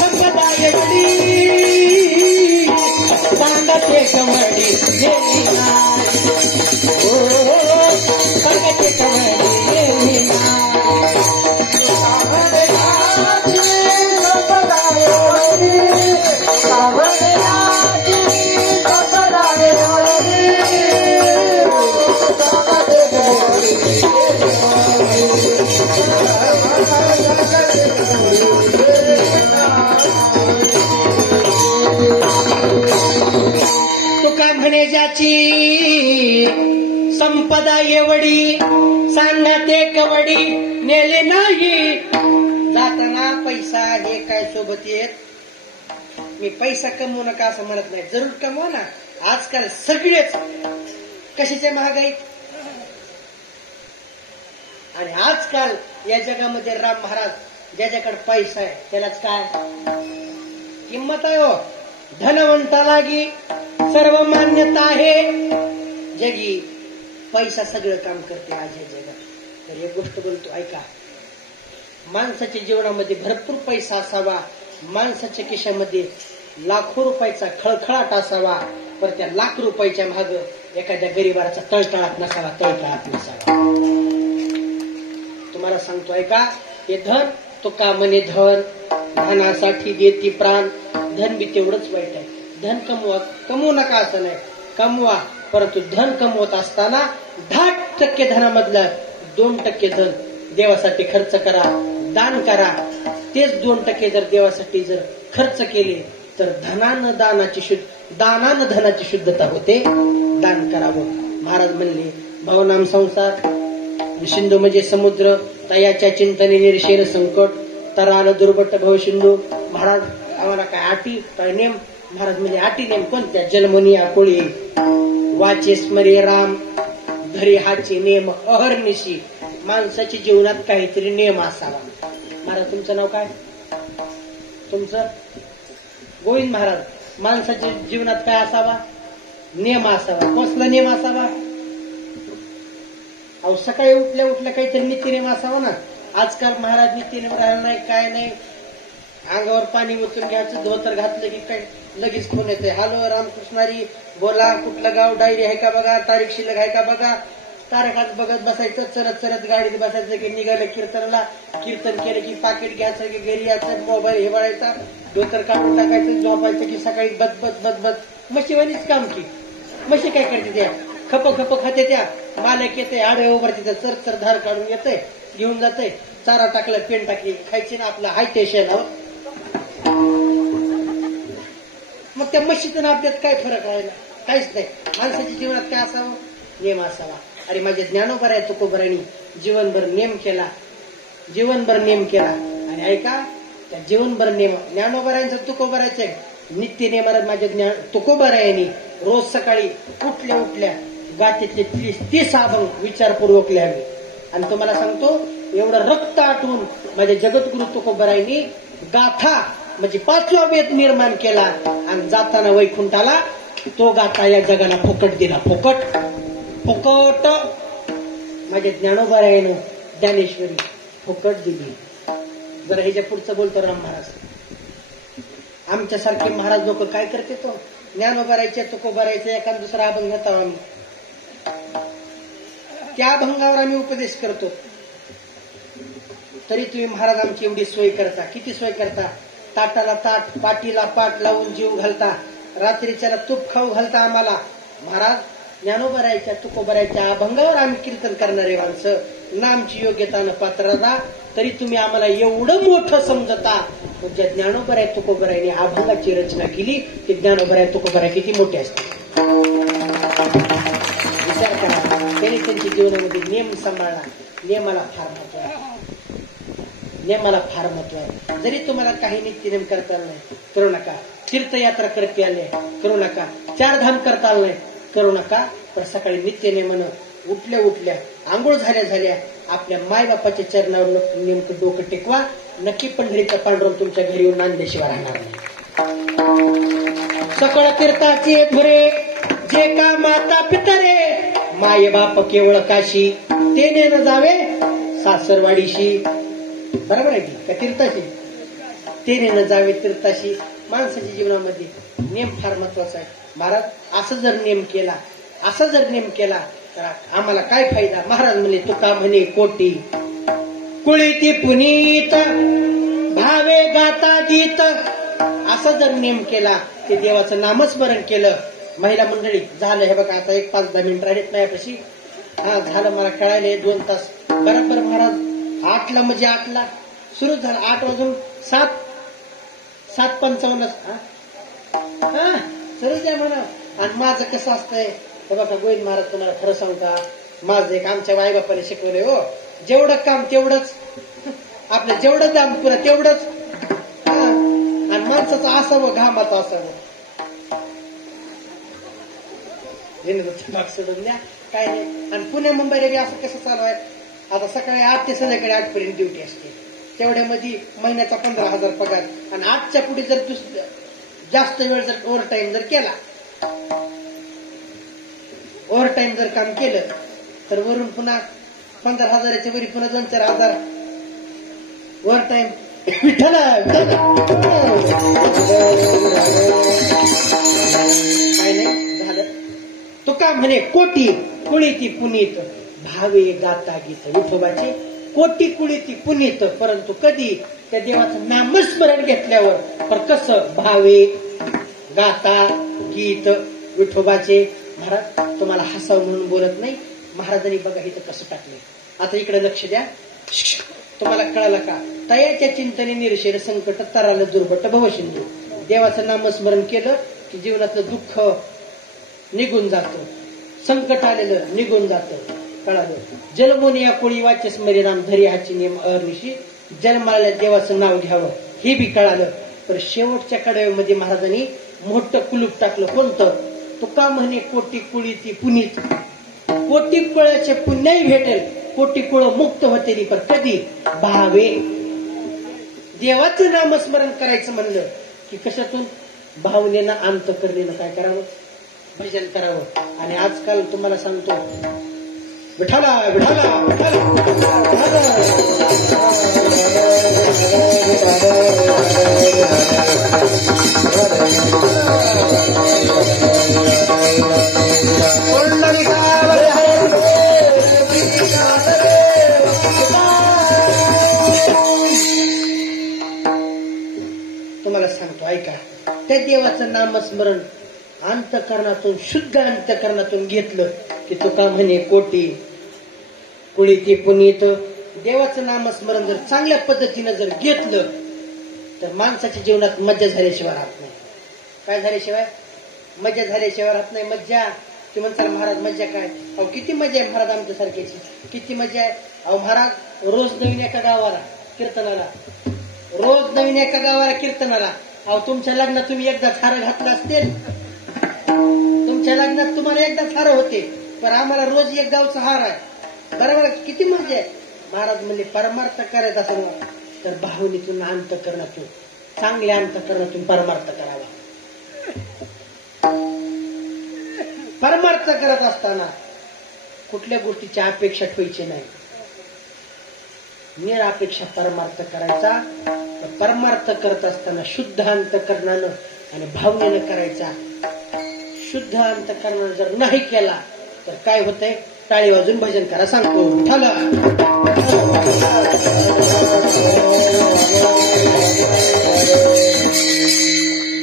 संपदा एवढी सांगते कमडी नेली नाही. हो सांगते कमडी नेली नाही. तुका म्हणे ज्याची संपदा एवढी सांगते कवडी नेले नाही. जाताना पैसा हे काय सोबत येत. मी पैसा कमवू नका असं म्हणत नाही, जरूर कमवा ना. आजकाल सगळेच कशाच्या महागाई. आणि आजकाल या जगामध्ये राम महाराज ज्याच्याकडे पैसा आहे त्यालाच काय किंमत आहे हो. धनवंताला गी सर्व मान्यता आहे जगी, पैसा सगळं काम करते आज या जगात. तर एक गोष्ट बोलतो ऐका, माणसाच्या जीवनामध्ये भरपूर पैसा असावा, माणसाच्या खिशामध्ये लाखो रुपयाचा खळखळाट असावा, पण त्या लाख रुपयाच्या माग एखाद्या गरीबाचा तळतळात नसावा. तळतळात नसावा. तुम्हाला सांगतो ऐका, हे धन तुका म्हणे धन धनासाठी देती प्राण. धन बी तेवढंच वाईट आहे. धन कमवू नका असं नाही, कमवा. परंतु धन कमवत असताना 10% धनामधलं 2% धन देवासाठी खर्च करा, दान करा. तेच 2% जर देवासाठी जर खर्च केले तर दानानं धनाची शुद्धता होते. दान करावं. महाराज म्हणले भवनाम संसार, सिंधू म्हणजे समुद्र, तयाच्या चिंतने निर्शेर संकट तराल दुर्बट भव सिंधू. महाराज आम्हाला काय अटी काय नेम. महाराज म्हणजे अटी नेम कोणत्या, जन्मनी आकुळी वाचे स्मरे राम धरी हाचे नेम अहर्निशी. माणसाच्या जीवनात काहीतरी नियम असावा. महाराज तुमचं नाव काय, तुमचं गोविंद महाराज. माणसाच्या जीवनात काय असावा, नियम असावा. कसला नियम असावा, अहो सकाळी उठल्या काहीतरी नित्यनेम असावा ना. आजकाल महाराज नित्यनेम राहिला नाही, काय नाही. अंगावर पाणी ओतून घ्यायचं, धोतर घातलं की काय लगेच फोन येते, हॅलो रामकृष्णारी बोला, कुठलं गाव, डायरी आहे का बघा, तारीख शिल्लक आहे का बघा. तारखात बघत बसायचं, चलत चलत गाडीत बसायचं की निघालं कीर्तनाला. कीर्तन केलं की पाकिट घ्यायचं की घरी यायचं, मोबाईल हेवाळायचा, डोतर काढून टाकायचं, झोपायचं की सकाळी बदबद. म्हशीवानीच काम की. म्हशी काय करते त्या, खप खाते त्या. मालक येते, आडवे उभारते, चर धार काढून येते, घेऊन जाते. चारा टाकला, पेन टाकली, खायची ना आपलं हाय टेशन. मग त्या म्हशीतून आपल्यात काय फरक राहिला? काहीच नाही. माणसाच्या जीवनात काय असावं? नेम असावा. अरे माझ्या ज्ञानोबराय तुकोबरायांनी जीवनभर नेम केला, जीवनभर नेम केला. आणि ऐका, त्या जीवनभर नेम ज्ञानोबरायांचं तुकोबरायचं नित्य नेमाला माझ्या तुकोबरायांनी रोज सकाळी उठल्या गाठीतले 30 अभंग विचारपूर्वक लिहावे. आणि तुम्हाला सांगतो, एवढं रक्त आटवून माझ्या जगद्गुरु तुकोबरायांनी गाथा म्हणजे 5वा वेद निर्माण केला. आणि जाताना वैकुंठाला तो गाथा या जगाला फुकट दिला. फुकट माझ्या ज्ञानोबरायानं ज्ञानेश्वरी फुकट दिली. जरा ह्याच्या पुढचं बोलतो राम महाराज. आमच्यासारखे महाराज लोक काय करते, तो ज्ञानोबरायचे तुकोबरायचे एखाद दुसरा अभंग घेतो आम्ही, त्या अभंगावर आम्ही उपदेश करतो. तरी तुम्ही महाराज आमची एवढी सोय करता. किती सोय करता? ताटाला ताट, पाटीला पाट लावून जीव घालता, रात्रीच्याला तूप खाऊ घालता आम्हाला. महाराज ज्ञानोबरायच्या तुकोबरायच्या अभंगावर आम्ही कीर्तन करणारे माणसं, ना आमची योग्यता न पात्रता, तरी तुम्ही आम्हाला एवढं मोठं समजता. ज्या ज्ञानोबराय तुकोबरायने अभंगाची रचना केली, ते ज्ञानोबराय तुकोबराय किती मोठे असते विचार करा. त्यांनी त्यांच्या जीवनामध्ये नेम सांभाळला. नेमाला फार महत्व आहे, नेमाला फार महत्व आहे. जरी तुम्हाला काही नित्यनेम करता आलं नाही, करू नका. तीर्थयात्रा करता आले, करू नका. 4 धाम करता आलं नाही, करू नका. पण सकाळी नित्यनेमानं उठल्या आंघोळ झाल्या आपल्या मायबापाच्या चरणावर नेमकं डोकं टेकवा. नक्की पंढरीचा पांडुरंग तुमच्या घरी येऊन नांदेशिवाय राहणार नाही. सकळ तीर्थाचे धुरे जे का माता पितरे, माय बाप केवळ काशी, ते न जावे सासरवाडीशी. बरोबर आहे की का? तीर्थाशी ते न जावे तीर्थाशी. माणसाच्या जीवनामध्ये नेम फार महत्वाचा आहे. महाराज असं जर नेम केला तर आम्हाला काय फायदा? महाराज म्हणे, तुका म्हणे कोटी कुळीती पुनीत भावे गाता गीत. असं जर नेम केला, ते देवाचं नामस्मरण केलं. महिला मंडळी झालं हे बघा, आता 5-10 मिनिट राहिलेत माझ्यापाशी. हा झालं, मला कळायला 2 तास बरोबर. महाराज 8ला म्हणजे 8ला सुरू झालं. 8 वाजून 7:55 सुरू द्या म्हणा. आणि माझं कसं असतंय हे बघा गोविंद महाराज, तुम्हाला खरं सांगू का, माझं एक आमच्या आईबापाने शिकवलंय हो, जेवढं काम तेवढंच आपलं, जेवढं दाम पुरा तेवढंच. आणि माणसाचं असावं, घामाचं असावं. भाग सोडून द्या, काय नाही. आणि पुणे मुंबईला बी असं कसं चालू आहे, आता सकाळी 8 ते संध्याकाळी 8 पर्यंत ड्युटी असते. तेवढ्यामध्ये महिन्याचा 15,000 पगार. आणि 8च्या पुढे जर जास्त वेळ जर ओव्हरटाईम जर केला, ओव्हरटाईम जर काम केलं, तर वरून पुन्हा 15,000च्या वरी पुन्हा 2-4 हजार ओव्हरटाईम. विठ्ठला काय नाही झालं. तुका म्हणे कोटी कुळीती पुनीत भावे गाता गीत. विठोबाचे कोटी कुळीती पुनीत, परंतु कधी? त्या देवाचं नामस्मरण घेतल्यावर. पर कसं? भावे गाता गीत. विठोबाचे. महाराज तुम्हाला हसाव म्हणून बोलत नाही, महाराजांनी बघा इथं कसं टाकले. आता इकडे लक्ष द्या. तुम्हाला कळालं का? तयाच्या चिंतने निरशेर संकट तराला दुर्भट भवसिंधू. देवाचं नामस्मरण केलं की जीवनातलं दुःख निघून जातं, संकट आलेलं निघून जातं. कळालं? जन्मोनिया कोळी वाच्य स्मरी राम धरी हाची नेम अनिशी. जन्माला देवाचं नाव घ्यावं हे बी कळालं. पण शेवटच्या कडव्यामध्ये महाराजांनी मोठं कुलूप टाकलं. कोणतं? तुका म्हणे कोटी कुळीती पुनीत. कोटी कुळाचे पुण्याही भेटेल, कोटी कुळ मुक्त होते. पण कधी? भावे. देवाचं नामस्मरण करायचं म्हणलं की कशातून? भावनेनं, अंतःकरणेनं काय करावं? भजन करावं. आणि आजकाल तुम्हाला सांगतो, विठाला विठाला विठाला सांगतो, ऐका. त्या देवाचं नामस्मरण अंतकरणातून, शुद्ध अंतकरणातून घेतलं की तुका म्हणे कोटी कुळी ते पुनीत. देवाचं नामस्मरण जर चांगल्या पद्धतीनं जर घेतलं तर माणसाच्या जीवनात मज्जा झाल्याशिवाय राहत नाही. काय झाल्याशिवाय? मज्जा झाल्याशिवाय राहत नाही. मज्जा ते म्हणतात महाराज मज्जा काय? अहो किती मजा आहे महाराज आमच्यासारख्याची, किती मजा आहे. अहो महाराज रोज नवीन एका गावाला कीर्तनाला, रोज नवीन एका गावाला कीर्तनाला. अहो तुमच्या लग्नात तुम्ही एकदा हार घातला असतील, तुमच्या लग्नात तुम्हाला एकदा हार होते, पण आम्हाला रोज एक गावचा हार आहे. बरोबर, किती मजा आहे. महाराज म्हणले परमार्थ करायचा असेल तर भावनेतून, अंतकरणातून, चांगल्या अंतकरणातून परमार्थ करावा. परमार्थ करत असताना कुठल्या गोष्टीची अपेक्षा ठेवायची नाही. निरापेक्षा परमार्थ करायचा. परमार्थ करत असताना शुद्ध अंतकरणानं आणि भावनेनं करायचा. शुद्ध अंतकरणानं जर नाही केला तर काय होतंय? टाळी वाजून भजन करा सांगतो. ठला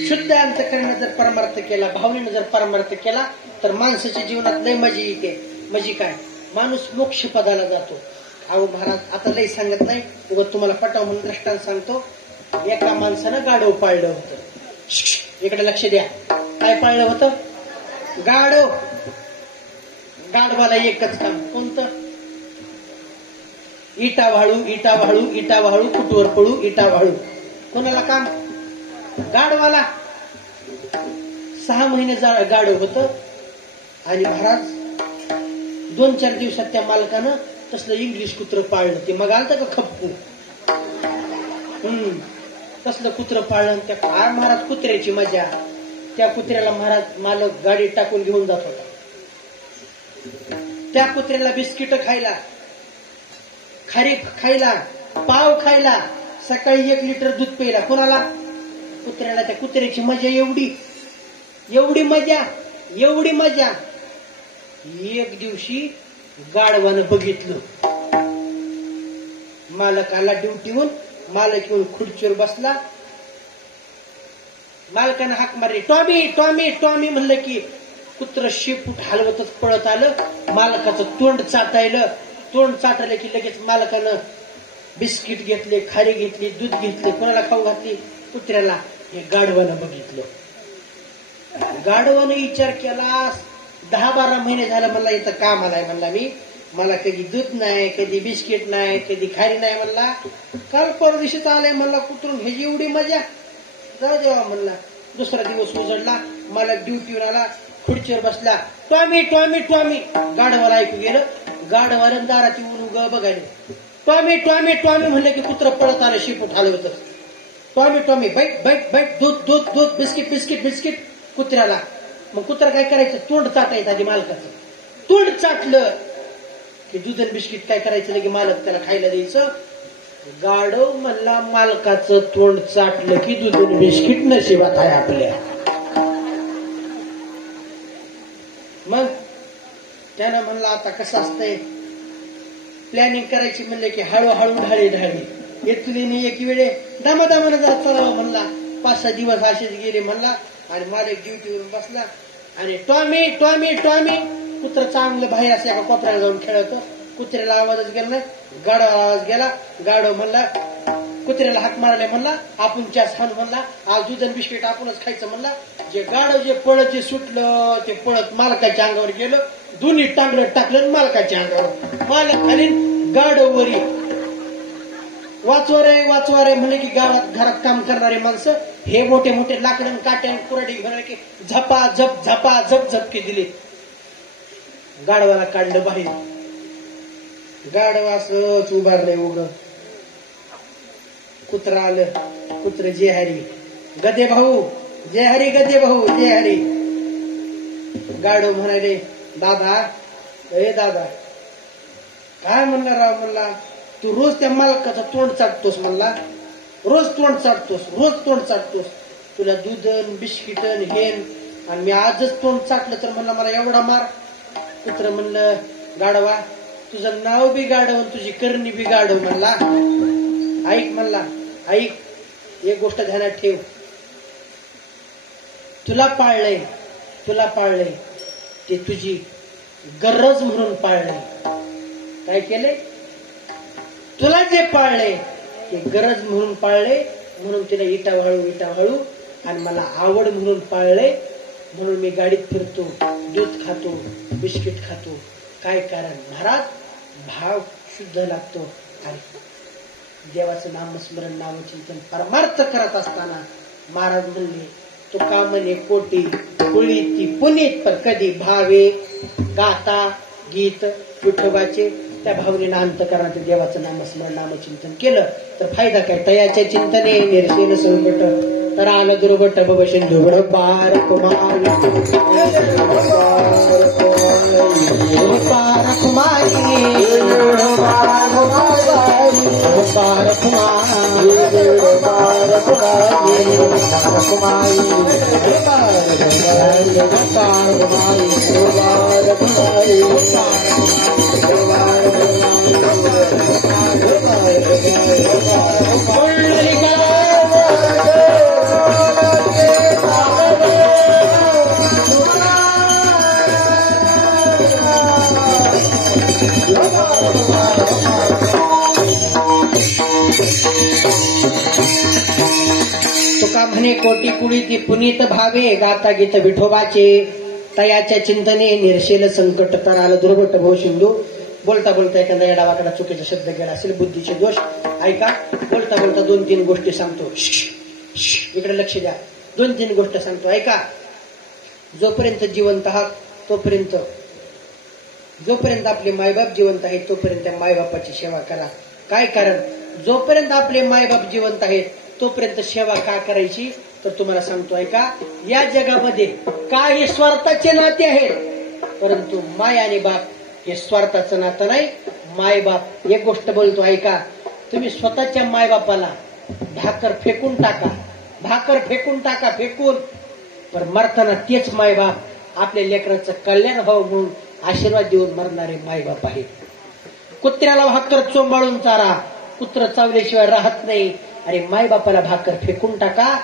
शुद्ध अंतकरणानं जर परमार्थ केला, भावनेनं जर परमार्थ केला तर माणसाच्या जीवनात लय मजा येते. म्हणजे काय? माणूस मोक्ष पदाला जातो. अहो महाराज आता लय सांगत नाही, उगाच तुम्हाला पटाव म्हणून दृष्टांत सांगतो. एका माणसानं गाढव पाळलं होतं. इकडे लक्ष द्या. काय पाळलं होतं? गाढव. गाढवाला एकच काम, कोणतं? इटा वाळू, इटा वाळू, इटा वाळू, कुटवर पळू, इटा वाळू. कोणाला काम? गाढवाला. 6 महिने गाढव होतं. आणि महाराज 2-4 दिवसात त्या मालकानं तसलं इंग्लिश कुत्र पाळलं. ते मग आलं का खप्पू, तसलं कुत्र पाळलं. त्या काय महाराज कुत्र्याची मजा. त्या कुत्र्याला महाराज मालक गाडीत टाकून घेऊन जात होता. त्या कुत्र्याला बिस्किट खायला, खारी खायला, पाव खायला, सकाळी 1 लिटर दूध प्यायला. कोणाला? कुत्र्याला. त्या कुत्र्याची मजा एवढी, एवढी मजा, एवढी मजा. एक दिवशी गाढवानं बघितलं, मालक आला ड्युटीहून. मालक येऊन खुर्चीवर बसला. मालकानं हाक मारली, टॉमी टॉमी टॉमी म्हणलं की कुत्र शेपूट हलवतच पळत आलं. मालकाचं तोंड चाटायलं. तोंड चाटलं की लगेच मालकानं बिस्किट घेतले, खारी घेतली, दूध घेतले. कोणाला खाऊ घातली? कुत्र्याला. हे गाढवानं बघितलं. गाढवानं विचार केला, 10-12 महिने झालं म्हणला इथं काम आलाय. म्हणला मी, मला कधी दूध नाही, कधी बिस्किट नाही, कधी खारी नाही. म्हणला काल परदिशीच आलाय. म्हणला कुत्रून ह्याची एवढी मजा, जाऊ देवा म्हणला. दुसरा दिवस उजडला. मला ड्युटीवर आला, खुर्चीवर बसला. Tommy Tommy Tommy. गाढवाला ऐकू गेलं. गाढवानं दाराची उलू बघायला. टॉमी टॉमी टॉमी म्हणलं की कुत्र पळत आलं शेपूट हलवत. टॉमी टॉमी, बैठ बैठ बैठ, दूध दूध दूध, बिस्किट बिस्किट बिस्किट. कुत्र्याला. मग कुत्रा काय करायचं? तोंड चाटायचं आधी मालकाचं. तोंड चाटलं की दूध आणि बिस्किट काय करायचं की मालक त्याला खायला द्यायचं. गाढव म्हणला मालकाचं तोंड चाटलं की दूध आणि बिस्किट नशिबात आहे आपल्या. मग त्यानं म्हणलं आता कसं असतंय, प्लॅनिंग करायची म्हणले की हळूहळू ढाळी ढाळी. येतुलीने एक वेळे दामादामानं जात चालावं म्हणला. 5-6 दिवस असेच गेले म्हणला. आणि मालक ड्युटीवरून बसला आणि टॉमी टॉमी टॉमी. कुत्र चांगलं बाहेर असं एका कोपऱ्याला जाऊन खेळतो. कुत्र्याला आवाजच गेला नाही, गाढवाला आवाज गेला. गाढव म्हणला, कुत्र्याला हाक मारले म्हणला, आपण जास्त हाण म्हणला, आज दूध आणि बिस्किट आपणच खायचं म्हणला. जे गाढव जे पळत जे सुटलं ते पळत मालकाच्या अंगावर गेलं. दोन्ही टांगलं टाकलं मालकाच्या अंगावर. मालक खाली, गाढववरी. वाचवार आहे वाचवार आहे म्हणले की गावात घरात काम करणारे माणसं हे मोठे मोठे लाकडं काट्या कुराडी घेऊन की झपा झप झपा झप झपके दिले. गाढवाला काढलं बाहेर. गाढव असंच उभारलंय उघड. कुत्रा आलं. कुत्र जय हरी, गदे भाऊ जय हरी, गदे भाऊ जय हरी. गाढव म्हणाले, दादा ए दादा. काय म्हणला राव? म्हणला तू रोज त्या मालकाचं तोंड चाटतोस. म्हणला रोज तोंड चाटतोस, रोज तोंड चाटतोस. तुला दूधन बिस्किटन हेन आणि मी आजच तोंड चाटलं तर म्हणला मला एवढा मार. कुत्र म्हणलं, गाढवा तुझं नाव बी गाढव तुझी करणी बी गाढव. म्हणला ऐक, म्हणला ऐक, एक गोष्ट ध्यानात ठेव. तुला पाळलंय ते तुझी गरज म्हणून पाळलंय. काय केलंय? तुला जे पाळलंय ते गरज म्हणून पाळले, म्हणून तिला इटावाळू आणि मला आवड म्हणून पाळले, म्हणून मी गाडीत फिरतो, दूध खातो, बिस्किट खातो. काय कारण? महाराज, भाव शुद्ध लागतो आणि देवाचं नामस्मरण नामचिंतन परमार्थ करत असताना महाराज म्हणले, तुका म्हणे कोटी कुळीती पुनीत, पण कधी भावे गाता गीत विठोबाचे त्या भावनेनं अंतकरणात देवाचं नामस्मरण नामचिंतन केलं तर फायदा काय? तयाच्या चिंतने निरशेन संकट तर आलं दुर्गट बब सिंधुगड पार कुमारी तुका म्हणे कोटी कुळीती पुनीत भावे गाता गीत विठोबाचे तयाच्या चिंतने निरशेल संकट तर आलं दुर्गट भव सिंधू. बोलता बोलता एखादा या डावाकडा चुकीचा शब्द गेला असेल, बुद्धीचे दोष. ऐका, बोलता बोलता 2-3 गोष्टी सांगतो. इकडे लक्ष द्या. 2-3 गोष्ट सांगतो, ऐका. जोपर्यंत जिवंत आहात जोपर्यंत आपले मायबाप जिवंत आहेत तोपर्यंत मायबापाची सेवा करा. काय कारण? जोपर्यंत आपले मायबाप जिवंत आहेत तोपर्यंत सेवा का करायची? तर तुम्हाला सांगतो, ऐका. या जगामध्ये काही स्वार्थाचे नाते आहेत, परंतु माय आणि बाप हे स्वार्थाचं नातं नाही. मायबाप, एक गोष्ट बोलतो, ऐका. तुम्ही स्वतःच्या मायबापाला भाकर फेकून टाका, फेकून. पण मरताना तेच मायबाप आपल्या लेकराचं कल्याण व्हावं म्हणून आशीर्वाद देऊन मरणारे मायबाप आहेत. कुत्र्याला भाकर चोंबाळून चारा, कुत्र चावल्याशिवाय राहत नाही. अरे मायबापाला भाकर फेकून टाका,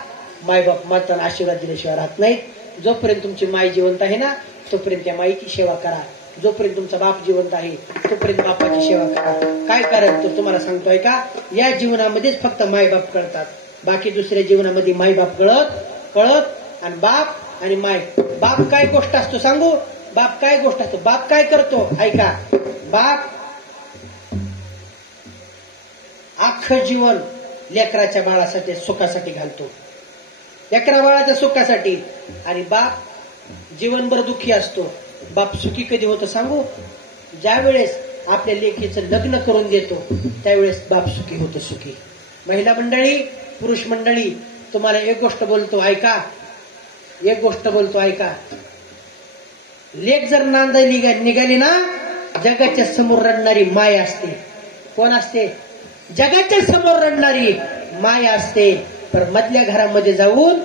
मायबाप मरताना आशीर्वाद दिल्याशिवाय राहत नाही. जोपर्यंत तुमची माय जिवंत आहे ना तोपर्यंत त्या माईची सेवा करा. जोपर्यंत तुमचा बाप जिवंत आहे तोपर्यंत बापाची सेवा करा. काय कारण? तर तुम्हाला सांगतोय का, या जीवनामध्येच फक्त मायबाप कळतात, बाकी दुसऱ्या जीवनामध्ये मायबाप कळत आणि बाप आणि माय. बाप काय गोष्ट असतो सांगू? बाप काय गोष्ट असतो? बाप काय करतो? ऐका. बाप अख्खं जीवन लेकराच्या बाळासाठी सुखासाठी घालतो, लेकरा बाळाच्या सुखासाठी. आणि बाप जीवनभर दुःखी असतो. बाप सुखी कधी होतो सांगू? ज्या वेळेस आपल्या लेकीचं लग्न करून देतो त्यावेळेस बाप सुखी होतो, सुखी. महिला मंडळी, पुरुष मंडळी, तुम्हाला एक गोष्ट बोलतो, ऐका. लेक जर नांदायला निघाली ना, जगाच्या समोर रडणारी माय असते. कोण असते? जगाच्या समोर रडणारी माय असते. तर मधल्या घरामध्ये जाऊन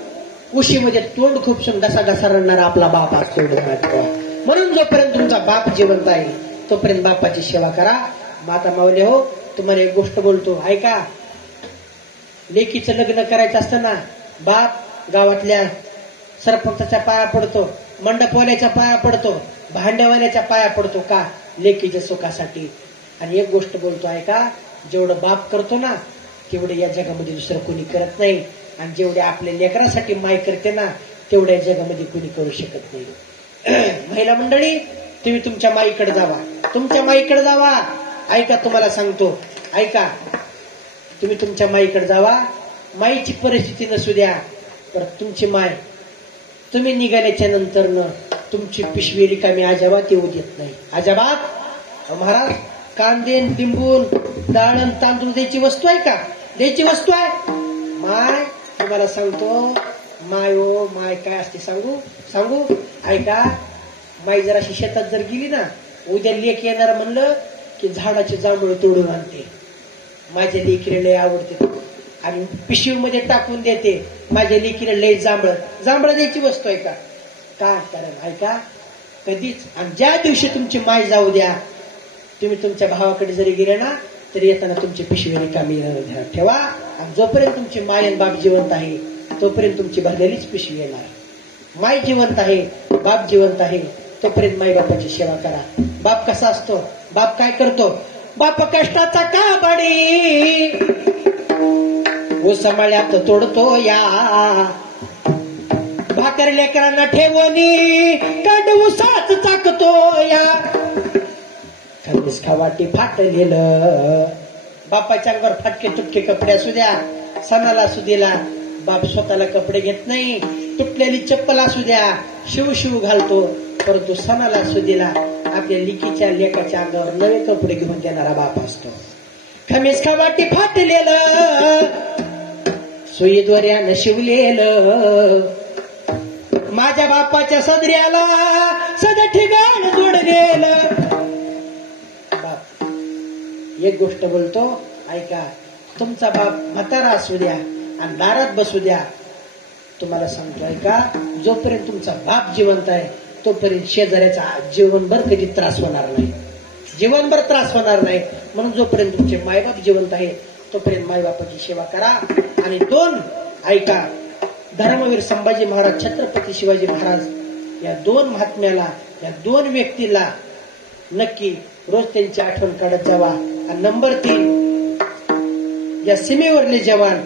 उशीमध्ये तोंड खुपसून डसा रडणारा आपला बाप असतो. म्हणून जोपर्यंत तुमचा बाप जिवंत आहे तोपर्यंत बापाची सेवा करा. माता माऊली हो, तुम्हाला एक गोष्ट बोलतो, ऐका. लेकीचं लग्न करायचं असताना बाप गावातल्या सरपंचाच्या पाया पडतो, मंडपवाल्याच्या पाया पडतो, भांड्यावाल्याच्या पाया पडतो. का? लेकीच्या सुखासाठी. आणि एक गोष्ट बोलतो, ऐका. जेवढं बाप करतो ना तेवढे या जगामध्ये दुसरं कोणी करत नाही. आणि जेवढे आपल्या लेकरासाठी माय करते ना तेवढ्या जगामध्ये कोणी करू शकत नाही. महिला मंडळी, तुम्ही तुमच्या माईकडे जावा. ऐका, तुम्हाला सांगतो, ऐका. तुम्ही तुमच्या माईकडे जावा. माईची परिस्थिती नसू द्या, तर तुमची माय तुम्ही निघाल्याच्या नंतर तुमची पिशवी रिकामी अजाबात येऊ देत नाही. अजाबात. महाराज, कांदे लिंबून डाळण तांदूळ द्यायची वस्तू आहे का? द्यायची वस्तू आहे. माय तुम्हाला सांगतो, माय काय असते सांगू? ऐका. माई जर अशी शेतात जर गेली ना, उद्या लेक येणार म्हणलं की झाडाचे जांभूळ तोडून आणते. माझ्या लेकीला लय आवडते आणि पिशवीमध्ये टाकून देते. माझ्या लेकीला लय जांभळ द्यायची वस्तू आहे का? काय कारण? ऐका. कधीच. आणि ज्या दिवशी तुमची माय जाऊ द्या, तुम्ही तुमच्या भावाकडे जरी गेले ना तरी येताना तुमची पिशवी रिकामी ठेवा. आणि जोपर्यंत तुमची माय आणि बाप जिवंत आहे तोपर्यंत तुमची भरलेलीच पिशवी येणार. माय जिवंत आहे, बाप जिवंत आहे, तोपर्यंत माई बापाची सेवा करा. बाप कसा असतो? बाप काय करतो? बाप कष्टाचा काबडी उसमळ्यात तोडतो या, भाकर लेकरांना ठेवणी कांड उसाच चाकतो या. खलीस खावाटी फाटलेलं, बापाच्या अंगावर फाटके तुटके कपडे असू द्या, सणाला असू दिला बाप स्वतःला कपडे घेत नाही. तुटलेली चप्पल असू द्या, शिव शिव घालतो, परंतु सणाला असू दिला आपल्या लिकीच्या लेकाच्या अंगावर नवे कपडे घेऊन देणारा बाप असतो. खमीस खावाटी फाटलेलं, सुईद्वाऱ्यानं शिवलेलं, माझ्या बापाच्या सदऱ्याला सद ठिकाण जोडलेलं. बाप एक गोष्ट बोलतो, ऐका. तुमचा बाप म्हातारा असू द्या आणि दारात बसू द्या, तुम्हाला सांगतो ऐका, जोपर्यंत तुमचा बाप जिवंत आहे तोपर्यंत शेजाऱ्याचा जीवनभर कधी त्रास होणार नाही, जीवनभर त्रास होणार नाही. म्हणून जोपर्यंत तुमचे मायबाप जिवंत आहे तोपर्यंत मायबापाची सेवा करा. आणि दोन ऐका, धर्मवीर संभाजी महाराज, छत्रपती शिवाजी महाराज या दोन महात्म्याला, या दोन व्यक्तीला नक्की रोज त्यांची आठवण काढत जावा. आणि नंबर 3, या सीमेवरले जवान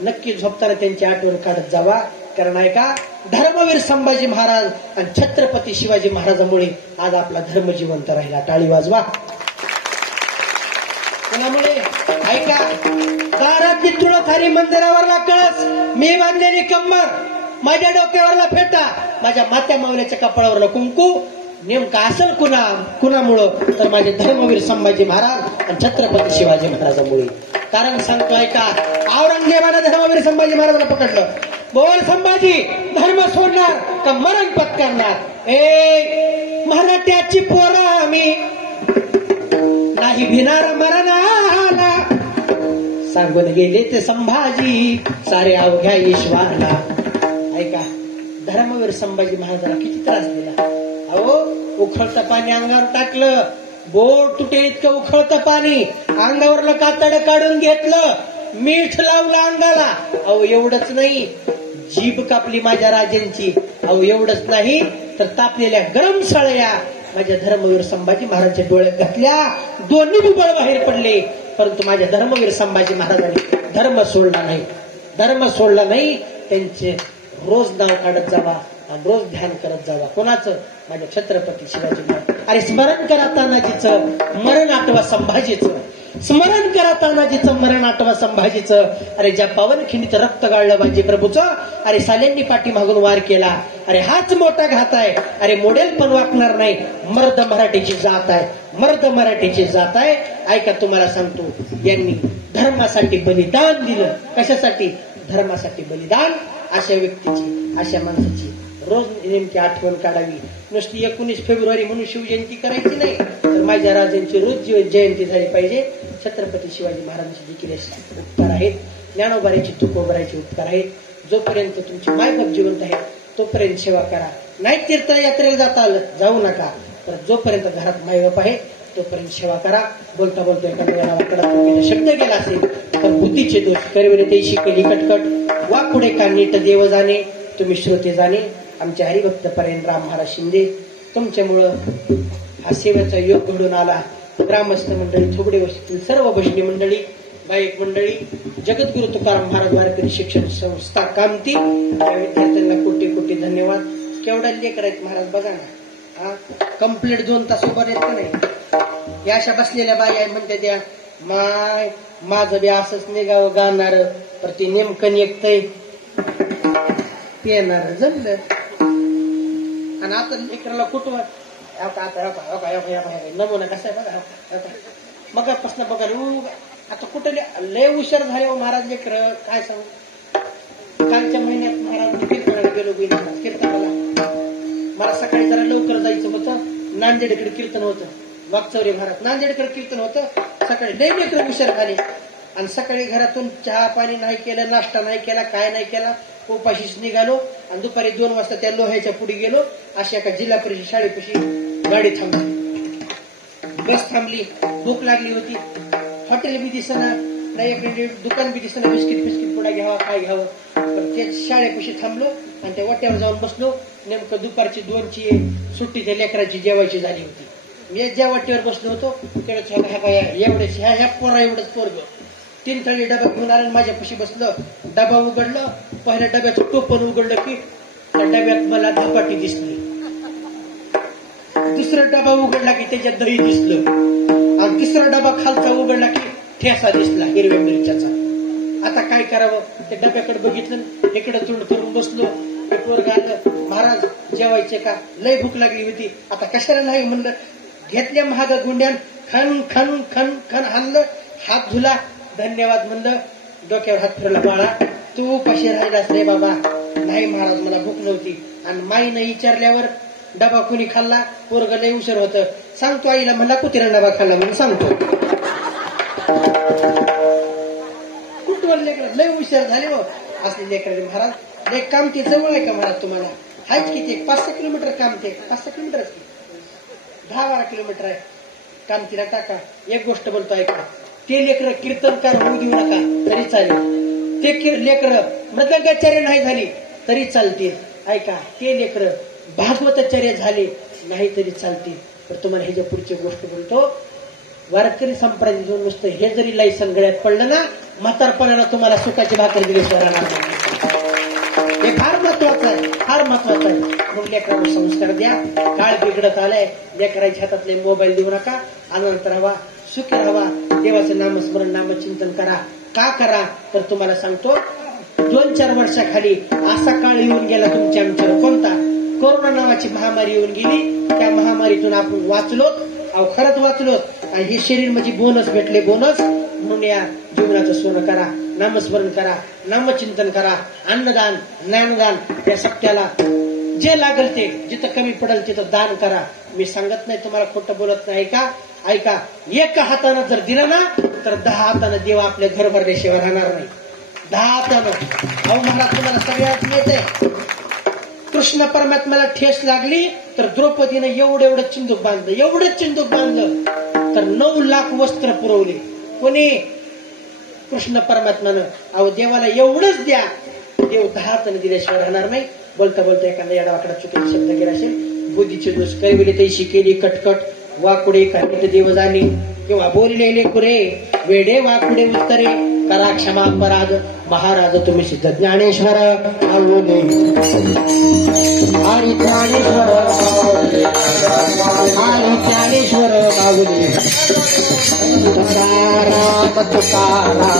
नक्की झोपताना त्यांची आठवण काढत जावा. कारण ऐका, धर्मवीर संभाजी महाराज आणि छत्रपती शिवाजी महाराजांमुळे आज आपला धर्म जिवंत राहिला. टाळी वाजवा. त्यामुळे ऐका, दारातली तुळस मंदिरावरला कळस, मी बांधलेली कंबर, माझ्या डोक्यावरला फेटा, माझ्या मात्या मावल्याच्या कपाळावरला कुंकू नेमका असेल कुणामुळं? तर माझे धर्मवीर संभाजी महाराज आणि छत्रपती शिवाजी महाराजांमुळे. कारण सांगतो ऐका, औरंगजेबानं धर्मवीर संभाजी महाराजांना पकडलं. बोल संभाजी, धर्म सोडणार का मरण पत्करणार? ए मराठ्याची पोरं आम्ही, नाही भिणार मरणाला, सांगून गेले ते संभाजी सारे अवघ्या ईश्वराला. ऐका, धर्मवीर संभाजी महाराजांना किती त्रास दिला. अहो, उखळतं पाणी अंगावर टाकलं, बोट तुटे इतकं उखळतं पाणी, अंगावरलं कातड काढून घेतलं, मीठ लावलं अंगाला. अहो एवढंच नाही, जीभ कापली माझ्या राजांची. अहो एवढंच नाही, तर तापलेल्या गरम सळया माझ्या धर्मवीर संभाजी महाराजांच्या डोळ्यात घातल्या, दोन्ही बिबळ बाहेर पडले. परंतु माझ्या धर्मवीर संभाजी महाराजांनी धर्म सोडला नाही, धर्म सोडला नाही. त्यांचे रोज नाव काढत जावा आणि रोज ध्यान करत जावा. कोणाचं? माझ्या छत्रपती शिवाजी महाराज. अरे स्मरण करा तानाजीचं, मरण आठवा संभाजीचं. स्मरण करा तानाजीचं, मरण आठवा संभाजीचं. अरे ज्या पावनखिंडीत रक्त गाळलं माझे प्रभूचं, अरे साल्यांनी पाठीमागून वार केला. अरे हाच मोठा घात आहे. अरे मोडेल पण वाकणार नाही. मर्द मराठीची जात आहे, मर्द मराठीची जात आहे. ऐका, तुम्हाला सांगतो, यांनी धर्मासाठी बलिदान दिलं. कशासाठी? धर्मासाठी बलिदान. अशा व्यक्तीची, अशा माणसाची रोज नेमकी आठवण काढावी. नुसती 19 फेब्रुवारी म्हणून शिवजयंती करायची नाही, तर माझ्या राजांची रोज जयंती झाली पाहिजे. छत्रपती शिवाजी महाराजांचे देखील उपकार आहेत, ज्ञानोबाऱ्याची तुकोबरायचे उपकार आहेत. जोपर्यंत तुमची मायबाप जिवंत आहे तोपर्यंत सेवा करा. नाही तीर्थयात्रेला जाता जाऊ नका, तर जोपर्यंत घरात मायबाप आहे तोपर्यंत सेवा करा. बोलता बोलता एखाद्या शब्द गेला असेल तर बुद्धीचे दोष, करविले ते शिकेली कटकट, वा पुढे का नीट देव जाणे, तुम्ही श्रोते जाणे. आमचे हरिभक्त परेंद्र राम महाराज शिंदे, तुमच्यामुळं हा सेवेचा योग घडून आला. ग्रामस्थ मंडळी, थोबडे वस्तीतील सर्व भजनी मंडळी, गायक मंडळी, जगद्गुरु तुकाराम महाराज वारकरी शिक्षण संस्था कामती, या विद्यार्थ्यांना कोटी कोटी धन्यवाद. केवढा लेकर आहेत महाराज बघा ना. कंप्लीट 2 तास उभं येत नाही. या अशा बसलेल्या बाई आहे म्हणते त्या, माय माझं बी असंच निघावं गाणार, तर ती नेमकं निघतंय येणार जमलं. आणि आता लेकराला कुठं नमुना कसा आहे बघा. मगापासून बघा, आता कुठे लय हुशार झाले हो महाराज लेकर. काय सांगू, कालच्या महिन्यात महाराज कीर्तनाला गेलो. कीर्तनाला मला सकाळी जरा लवकर जायचं होतं. नांदेडकडे कीर्तन होतं, वागचौरे महाराज नांदेडकडे कीर्तन होतं. सकाळी लय लेकर हुशार झाले. आणि सकाळी घरातून चहा पाणी नाही केलं, नाश्ता नाही केला, काय नाही केला, उपाशीच निघालो. आणि दुपारी 2 वाजता त्या लोह्याच्या पुढे गेलो. अशा एका जिल्हा परिषद शाळेपाशी गाडी थांबली, बस थांबली. भूक लागली होती. हॉटेल बी दिसना, नाही दुकान बी दिसना, बिस्किट पुडा घ्यावा, काय घ्यावं. पण ते शाळेपाशी थांबलो. आणि त्या वाट्यावर जाऊन बसलो. नेमकं दुपारची 2ची सुट्टी त्या लेकराची जेवायची झाली होती. मी ज्या वाटेवर बसलो होतो तेवढंच एवढेच ह्या पोरा एवढंच पोरग 3 थाळी डबा घेऊन आला माझ्यापाशी बसलं. डबा उघडलं. पहिल्या डब्याचं टोपण उघडलं की त्या डब्यात मला धपाटी दिसली. दुसरा डबा उघडला की त्याच्यात दही दिसलं. आणि तिसरा डबा खालचा उघडला की ठेसा दिसला हिरव्या मिरच्याचा. आता काय करावं? त्या डब्याकडे बघितलं. इकडे तोंड करून बसलो. ते पोरगं आलं. महाराज जेवायचे का? लय भूक लागली होती. आता कशाला नाही म्हणलं. घेतल्या महाग गुंड्यान खन खन खन खन हाणलं. हात धुला. धन्यवाद म्हणलं. डोक्यावर हात फिरला. बाळा तू कशी राहिलास रे बाबा? नाही महाराज मला भूक नव्हती. आणि माईनं विचारल्यावर डबा कुणी खाल्ला? पोरगं लय उशीर होतं. सांगतो आईला म्हणला कुत्र्या डबा खाल्ला म्हणून सांगतो. कुठवर लेकर लय उशीर झाले हो असले लेकर. महाराज लय काम ते जवळ आहे का महाराज तुम्हाला? हायच किती 5-6 किलोमीटर काम ते 5-6 किलोमीटरच 10-12 किलोमीटर आहे काम. तिला टाका. एक गोष्ट बोलतो ऐका. ते लेकर कीर्तनकार होऊ देऊ नका तरी चालेल. ते लेकर मृदंगाचार्य नाही झाली तरी चालतील. ऐका ते लेकर भागवताचार्य झाले नाही तरी चालतील. तर तुम्हाला ह्याच्या पुढची गोष्ट बोलतो. वारकरी संप्रदायातून नुसतं हे जरी लायसन गळ्यात पडलं ना म्हातारपणाला तुम्हाला सुखाची भाकर दिल्याशिवाय राहणार नाही. हे फार महत्वाचं आहे. फार महत्वाचं आहे. म्हणून लेकरांना संस्कार द्या. काळ बिघडत आलाय. लेकराच्या हातातले मोबाईल देऊ नका. आनंद राहावा. सुखी राहावा. देवाचं नामस्मरण नामचिंतन करा. का करा तर तुम्हाला सांगतो 2-4 वर्षाखाली असा काळ येऊन गेला तुमच्या आमच्यावर. कोणता? कोरोना नावाची महामारी येऊन गेली. त्या महामारीतून आपण वाचलोत. अहो खरंच वाचलोत. आणि हे शरीर म्हणजे बोनस भेटले. बोनस म्हणून या जीवनाचं सोनं करा. नामस्मरण करा. नामचिंतन करा. अन्नदान ज्ञानदान या सत्याला जे लागल ते जिथं कमी पडेल तिथं दान करा. मी सांगत नाही तुम्हाला खोटं बोलत नाही. ऐका ऐका. एका हातानं जर दिलं ना तर 10 हातानं देव आपल्या घर भरल्याशिवाय राहणार नाही. 10 हातानं. अहो महाराज तुम्हाला सगळ्यात माहिती कृष्ण परमात्म्याला ठेस लागली तर द्रौपदीनं एवढं चिंदूक बांधलं. एवढंच चिंदूक बांधलं तर 9 लाख वस्त्र पुरवले. कोणी? कृष्ण परमात्म्यानं. अहो देवाला एवढंच द्या. देव 10 हातानं दिल्याशिवाय राहणार नाही. बोलता बोलता एखादा याडावाकडा चुकीचा शब्द केला असेल. बुद्धीचे दोष कैवली तैशी केली कटकट. वाकुडे काही देव जाणे किंवा बोललेले कुरे वेडे वाकुडे उत्तरे करा क्षमा अपराध. महाराज तुम्ही सिद्ध ज्ञानेश्वर आवले आणि ज्ञानेश्वर आणि ज्ञानेश्वर आवले. तुकाराम तुकाराम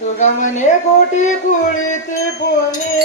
तुगा म्हणे गोटी कुळीत कोणी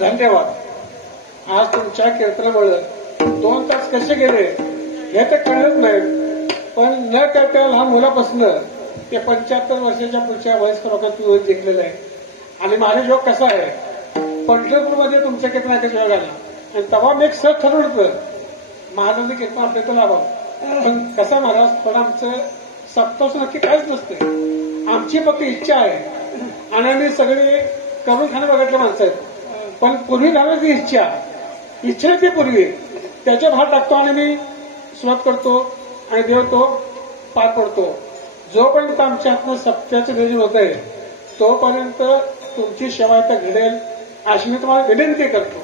धन्यवाद. आज तुमच्या कीर्तनामुळे 2 तास कसे गेले हे तर कळत नाही, पण न कळता लहान मुलापासून ते 75 वर्षाच्या पुढच्या वयस्कर लोकांचं जिंकलेलं आहे. आणि माझा योग कसा आहे, पंढरपूरमध्ये तुमच्या कीर्तन ऐकायचा योग आला आणि तेव्हा मी एक सहज ठरवलं होतं महाराजांचं कीर्तन आपल्या तर लावावं. पण कसा महाराज, पण आमचं सप्ताह नक्की काहीच नसते. आमची फक्त इच्छा आहे आणि आम्ही सगळे करून खाणं बघितले माणसं आहेत. पण पूर्वी घालायची इच्छा ती पूर्वी त्याच्या भात टाकतो आणि मी सुरुवात करतो आणि देव तो पार पडतो. जोपर्यंत आमच्या हातनं सप्त्याचं नियोजन होत आहे तोपर्यंत तुमची सेवा इथं घडेल अशी मी तुम्हाला विनंती करतो.